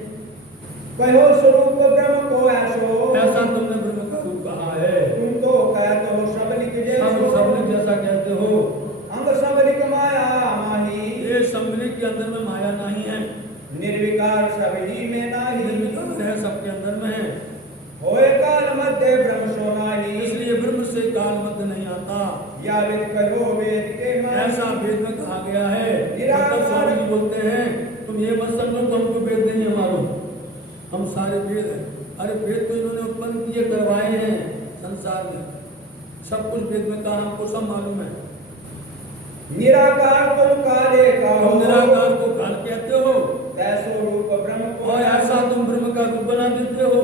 कहो स्वरूप ब्रह्म को ऐसो ऐसा तुमने ब्रह्म का रूप कहा है, तुम तो कहते हो सबलिक सब जैसो सबलिक जैसा कहते हो। अंग सबलिक माया माही ये सबलिक के अंदर में माया नहीं है, निर्विकार सभी में नाही निर्विकार है, सबके अंदर में है। होए काल मध्य ब्रह्म सो नाही इसलिए ब्रह्म से काल मध्य नहीं आता, या वेद कहो वेद के माही ऐसा वेद में कहा गया है। निराकार मतलब स्वामी जी बोलते हैं तुम ये मत समझो कि हमको वेद नहीं है मालूम, हम सारे वेद हैं। अरे वेद तो इन्होंने उत्पन्न किए करवाए हैं संसार में, सब कुछ वेद में कहा, हमको सब मालूम है। निराकार तुम काले का तुम निराकार को काल कहते हो ऐसो रूप ब्रह्म को और ऐसा तुम ब्रह्म का रूप बना देते हो।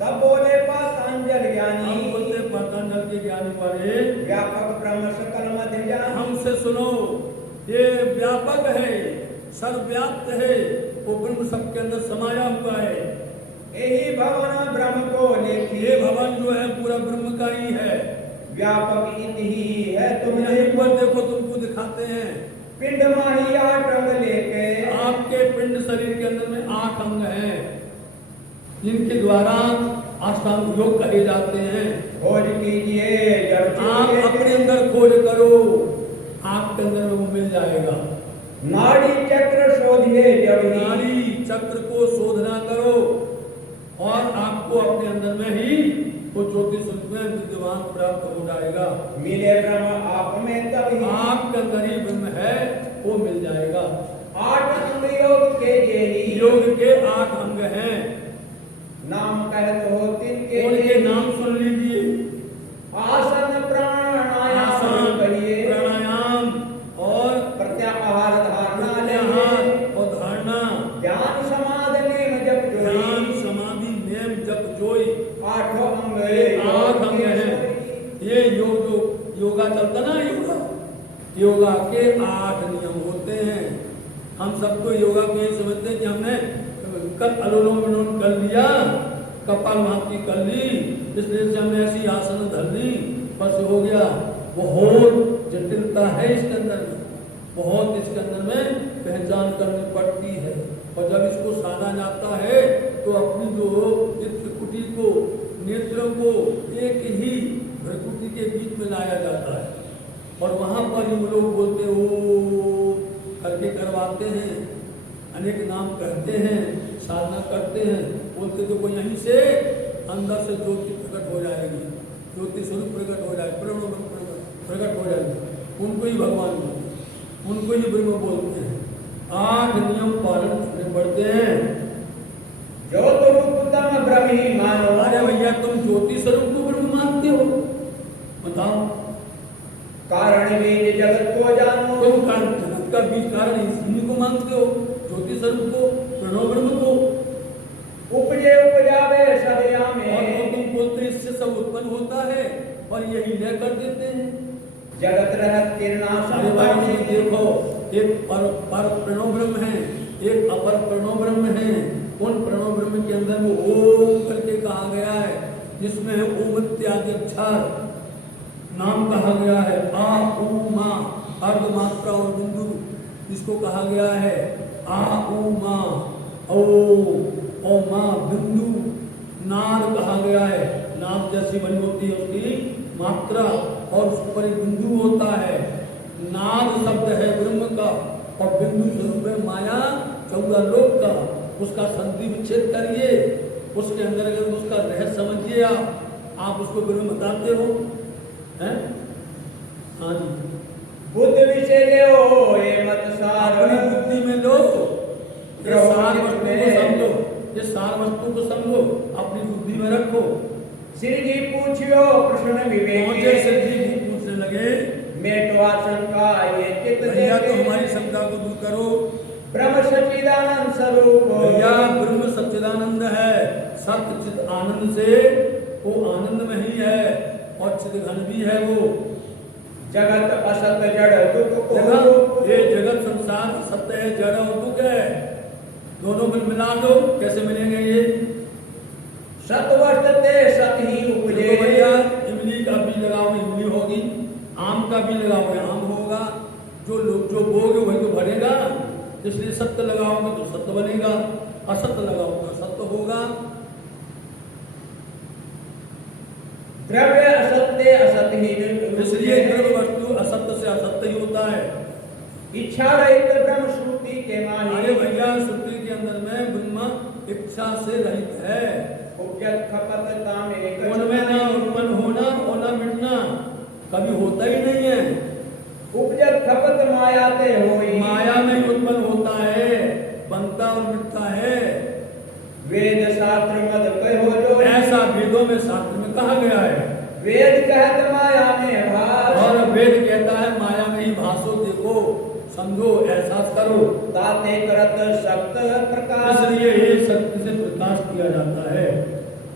तब बोले पातांजल हम ज्ञानी बोलते पातांजल के ज्ञानी वाले व्यापक ब्रह्म सकल मध्य जान हमसे सुनो, ये व्यापक है, सर्वव्याप्त है, वो ब्रह्म सबके अंदर समाया हुआ है। यही भवन ब्रह्म को लेखी ये भवन जो है पूरा ब्रह्म का ही है। व्यापक इति ही है तुमने तुमने एक बार देखो, तुमको दिखाते हैं पिंड माही आठ अंग लेके आपके पिंड शरीर के अंदर में 8 अंग हैं, जिनके द्वारा अष्टांग योग कहे जाते हैं। खोज कीजिए जब आप अपने अंदर खोज करो, आपके अंदर में वो मिल जाएगा। नाड़ी चक्र शोधिए जब ही नाड़ी चक्र को शोधना करो और आपको अपने अंदर में ही वो ज्योतिष रूप में विद्यमान प्राप्त हो जाएगा। मिले ब्रह्म आप में तब ही आपके अंदर ही ब्रह्म है, वो मिल जाएगा। 8 अंग योग के जेही योग के 8 अंग हैं, नाम कहत हो तिनके उनके नाम सुन लीजिए। आसन प्राणायाम आसन, कहिए प्राणायाम और प्रत्याहार धारणा प्रत्याहार लेके और धारणा, ज्ञान समाधि नेम जप ध्यान जोई समाधि नेम जप जोई, 8 अंग 8 अंग हैं। ये योग जो योगा चलता ना, योगा के 8 नियम होते हैं। हम सबको योगा को यही समझते हैं कि हमने कल अनुलोम विलोम कर लिया, कपालभाति कर ली, इसलिए से हमने ऐसी आसन धर ली, बस हो गया। बहुत जटिलता है इसके अंदर में, बहुत इसके अंदर में पहचान करनी पड़ती है। और जब इसको साधा जाता है तो अपनी जो चित्रकुटी को, नेत्रों को एक ही भ्रकुटी के बीच में लाया जाता है और वहां पर ही वो लोग बोलते हो करके करवाते हैं, अनेक नाम कहते हैं, साधना करते हैं, बोलते तो कोई यहीं से अंदर से ज्योति प्रकट हो जाएगी, ज्योति स्वरूप प्रकट हो जाए, प्रकट हो जाएगी। उनको ही भगवान बोलते हैं, उनको ही ब्रह्म बोलते हैं। 8 नियम पालन करने पड़ते हैं। जो तुम उत्तम ब्रह्मी मानो अरे भैया तुम ज्योति स्वरूप को ब्रह्म मानते हो, बताओ। कारण बीज जगत को जानो तुम जगत का बीज कारण इसी को मानते हो, ज्योति स्वरूप को, प्रणव ब्रह्म को, उपजे उपजावे सदया और में तुम बोलते इससे सब उत्पन्न होता है और यही ले कर देते हैं। जगत रहत किरणा सारे भाई में देखो, एक पर प्रणव ब्रह्म है, एक अपर प्रणव ब्रह्म है। उन प्रणव ब्रह्म के अंदर वो ओम करके कहा गया है, जिसमें है ओम इत्यादि अक्षर नाम कहा गया है। आ ऊ मा अर्ध मात्रा और बिंदु इसको कहा गया है। आ ऊ मा ओ मा बिंदु नाद कहा गया है। नाद जैसी बनी होती है उसकी मात्रा और उस पर एक बिंदु होता है। नाद शब्द है ब्रह्म का और बिंदु स्वरूप है माया 14 लोक का। उसका संधि विच्छेद करिए, उसके अंदर अगर उसका रहस्य समझिए आप उसको ब्रह्म बताते हो, हैं? हाँ जी, बुद्ध विषय हो ये मत सार अपनी बुद्धि में लो, ये सार वस्तु को समझो, ये सार वस्तु को समझो, अपनी बुद्धि में रखो। श्री जी पूछियो प्रश्न पहुंचे से विवेक जी पूछने लगे, मेटवा शंका ये चित्त भैया तो देखे। हमारी शंका को दूर करो। ब्रह्म सच्चिदानंद स्वरूप भैया ब्रह्म सच्चिदानंद है, सत्य चित आनंद से वो आनंद में ही है और चित घन भी है वो। जगत असत जड़ दुख को जगत, ये जगत संसार सत्य है, जड़ और दुख है, दोनों में मिला दो, कैसे मिलेंगे ये? सतवर्तते सत ही उपजे। देखो भैया, इमली का बीज लगाओ इमली होगी, आम का बीज लगाओगे आम होगा, जो लोग जो बोगे वही तो भरेगा। इसलिए सत्य लगाओगे तो सत्य बनेगा, असत्य लगाओगे तो असत्य होगा। द्रव्य असत्य असत ही इसलिए द्रव्य वस्तु असत्य से असत्य ही होता है। इच्छा रहित ब्रह्म श्रुति के अरे माही भैया, श्रुति के अंदर में ब्रह्म इच्छा से रहित है, उपजत खपतता में उनमें ना उत्पन्न होना और ना मिटना, कभी होता ही नहीं है। उपजत खपत मायाते होई माया में ही उत्पन्न होता है, बनता और मिटता है। वेद शास्त्र मद कहो जो ऐसा वेदों में शास्त्र में कहा गया है। वेद कहत माया में भास और वेद कहता है माया में ही भासो, देखो, समझो, एहसास करो। ताते करत सप्त प्रकाश इसलिए ये शक्ति से प्रकाश किया जाता है।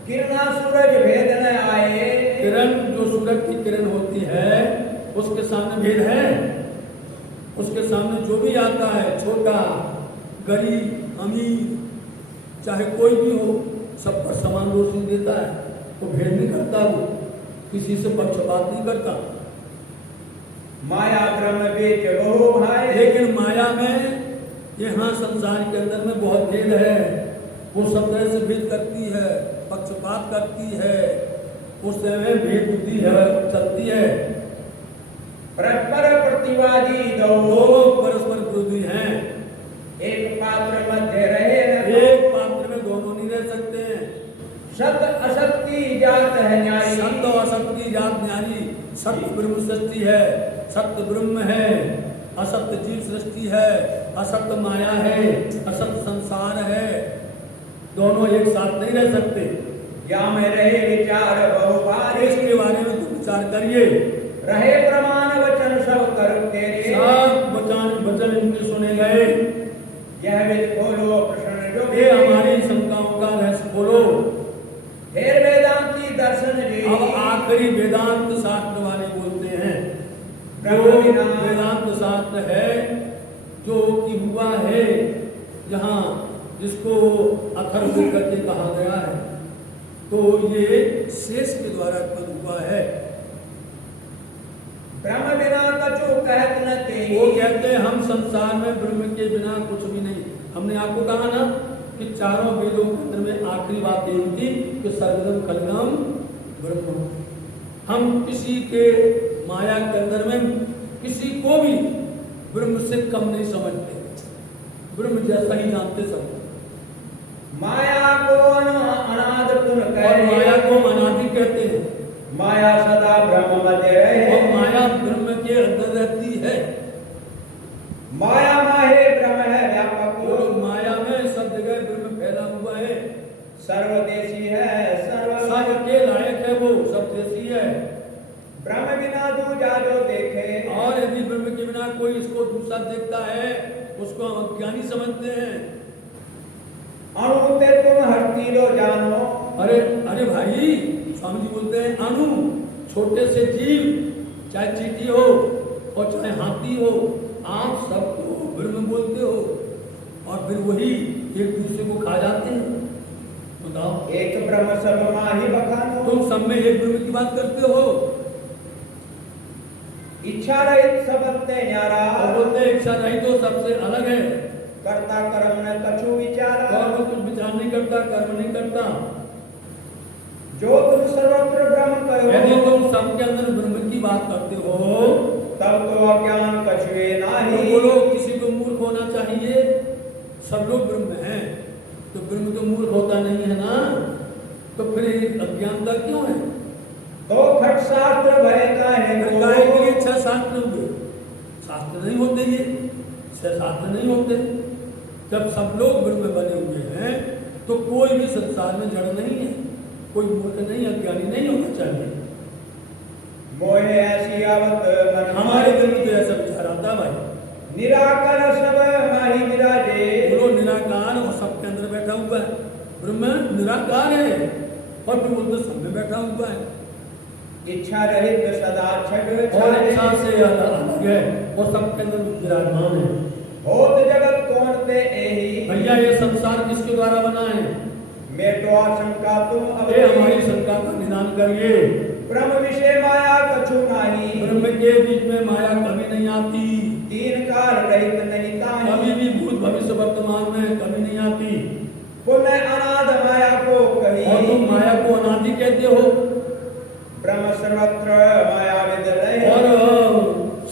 किरणा सूरज भेद न आए किरण, जो सूरज की किरण होती है उसके सामने भेद है। उसके सामने जो भी आता है, छोटा गरीब अमीर चाहे कोई भी हो, सब पर समान रोशनी देता है, तो भेद नहीं करता, वो किसी से पक्षपात नहीं करता। माया ब्रह्म बीच बहु भाई लेकिन माया में, यहाँ संसार के अंदर में बहुत भेद है। वो सब तरह से भेद करती है, पक्षपात करती है, उस समय भेद बुद्धि है, चलती है। परस्पर प्रतिवादी दो दो परस्पर विरोधी हैं, एक पात्र मध्य रहे न एक पात्र में दोनों नहीं रह सकते हैं। सत असत की जात है न्यायी सत्य और असत्य की जात न्यारी। सत्य ब्रह्म सृष्टि है, सत्य ब्रह्म है, असत्य जीव सृष्टि है, असत्य माया है, असत्य संसार है, दोनों एक साथ नहीं रह सकते। या में रहे विचार बहु भारी इसके बारे में तुम विचार करिए। रहे प्रमाण वचन सब कर तेरे सब वचन इनके सुने गए। यह विद खोलो प्रश्न जो ये हमारी शंकाओं का रहस्य खोलो। फिर वेदांती दर्शन जी अब आखिरी वेदांत शास्त्र वाले बोलते हैं, जो ब्रह्म विना वेदांत शास्त्र है, जो कि हुआ है जहाँ, जिसको अखर बोल करके कहा गया है, तो ये शेष के द्वारा उत्पन्न हुआ है। ब्रह्म बिना कछु कहत न तेहि वो कहते हैं हम संसार में ब्रह्म के बिना कुछ भी नहीं। हमने आपको कहा ना कि चारों वेदों के अंदर में आखिरी बात यही थी कि सर्वगम खलगम ब्रह्म। हम किसी के माया के अंदर में किसी को भी ब्रह्म से कम नहीं समझते, ब्रह्म जैसा ही जानते सब। माया को अनाद पुन और कहे माया को अनादि कहते हैं, माया सदा ब्रह्म मध्य रहे और माया ब्रह्म के अंदर रहती है। माया माहे ब्रह्म है व्यापक वो लोग माया में सब जगह ब्रह्म फैला हुआ है, सर्वदेशी है सर्व सब के लायक है, वो सब देशी है। ब्रह्म बिना दूजा जो देखे और यदि ब्रह्म के बिना कोई इसको दूसरा देखता है, उसको हम अज्ञानी समझते हैं। अणु ते तुम हस्ती लो जानो अरे अरे भाई, स्वामी जी बोलते हैं अणु, छोटे से जीव, चाहे चींटी हो और चाहे हाथी हो, आप सबको ब्रह्म बोलते हो, और फिर वही एक दूसरे को खा जाते हैं। बताओ, एक ब्रह्म सब माही बखानो तुम सब में एक ब्रह्म की बात करते हो इच्छा रहित सबते न्यारा और बोलते हैं इच्छा नहीं तो सबसे अलग है, कर्ता कर्म न कछु विचार और वो कुछ विचार नहीं करता, कर्म नहीं करता। जो तुम सर्वत्र ब्रह्म यदि कहो तुम सबके अंदर ब्रह्म की बात करते हो, तब तो अज्ञान कछुए तो नाही बोलो किसी को मूर्ख होना चाहिए। सब लोग ब्रह्म हैं, तो ब्रह्म तो मूर्ख होता नहीं है ना, तो फिर अज्ञानता क्यों है? तो खट शास्त्र भय काहे को गाय के लिए 6 शास्त्र हुए, शास्त्र नहीं होते ये 6 शास्त्र नहीं होते। जब सब लोग ब्रह्म बने हुए हैं तो कोई भी संसार में जड़ नहीं है, कोई मूर्ख नहीं, अज्ञानी नहीं होना चाहिए। मोहे ऐसी आवत मन हमारे दिल में तो ऐसा विचार आता है भाई, निराकर सब माही विराजे। बोलो निराकार और सबके अंदर बैठा हुआ है। ब्रह्म निराकार है और फिर बोलते सब में बैठा हुआ है, इच्छा रहित सदा छग और इच्छा से अलग है और सबके अंदर विराजमान है। होत जगत कौन ते एही भैया ये संसार किसके द्वारा बना है? मेटो शंका तुम अब ये हमारी शंका का निदान करिए। ब्रह्म विषय माया कछु नाही ब्रह्म के बीच में माया कभी नहीं आती, तीन काल रहित नहीं ताही कभी भी भूत भविष्य वर्तमान में कभी नहीं आती। पुण्य अनाद माया को कही और तुम माया को अनादि कहते हो ब्रह्म सर्वत्र माया विद रहे और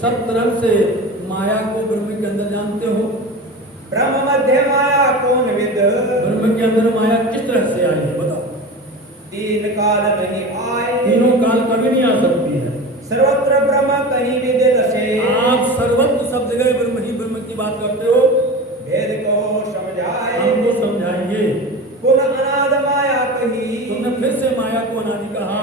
सब तरफ से माया को ब्रह्म के अंदर जानते हो। ब्रह्म मध्य माया कौन विद ब्रह्म के अंदर माया किस तरह से आई है बताओ? तीन काल नहीं आए तीनों काल कभी नहीं आ सकती है। सर्वत्र ब्रह्म कहीं विद रसे आप सर्वत्र सब जगह ब्रह्म ही ब्रह्म की बात करते हो, भेद को समझाए हमको समझाइए। पुनः अनाद माया कही तुमने फिर से माया को अनादि कहा।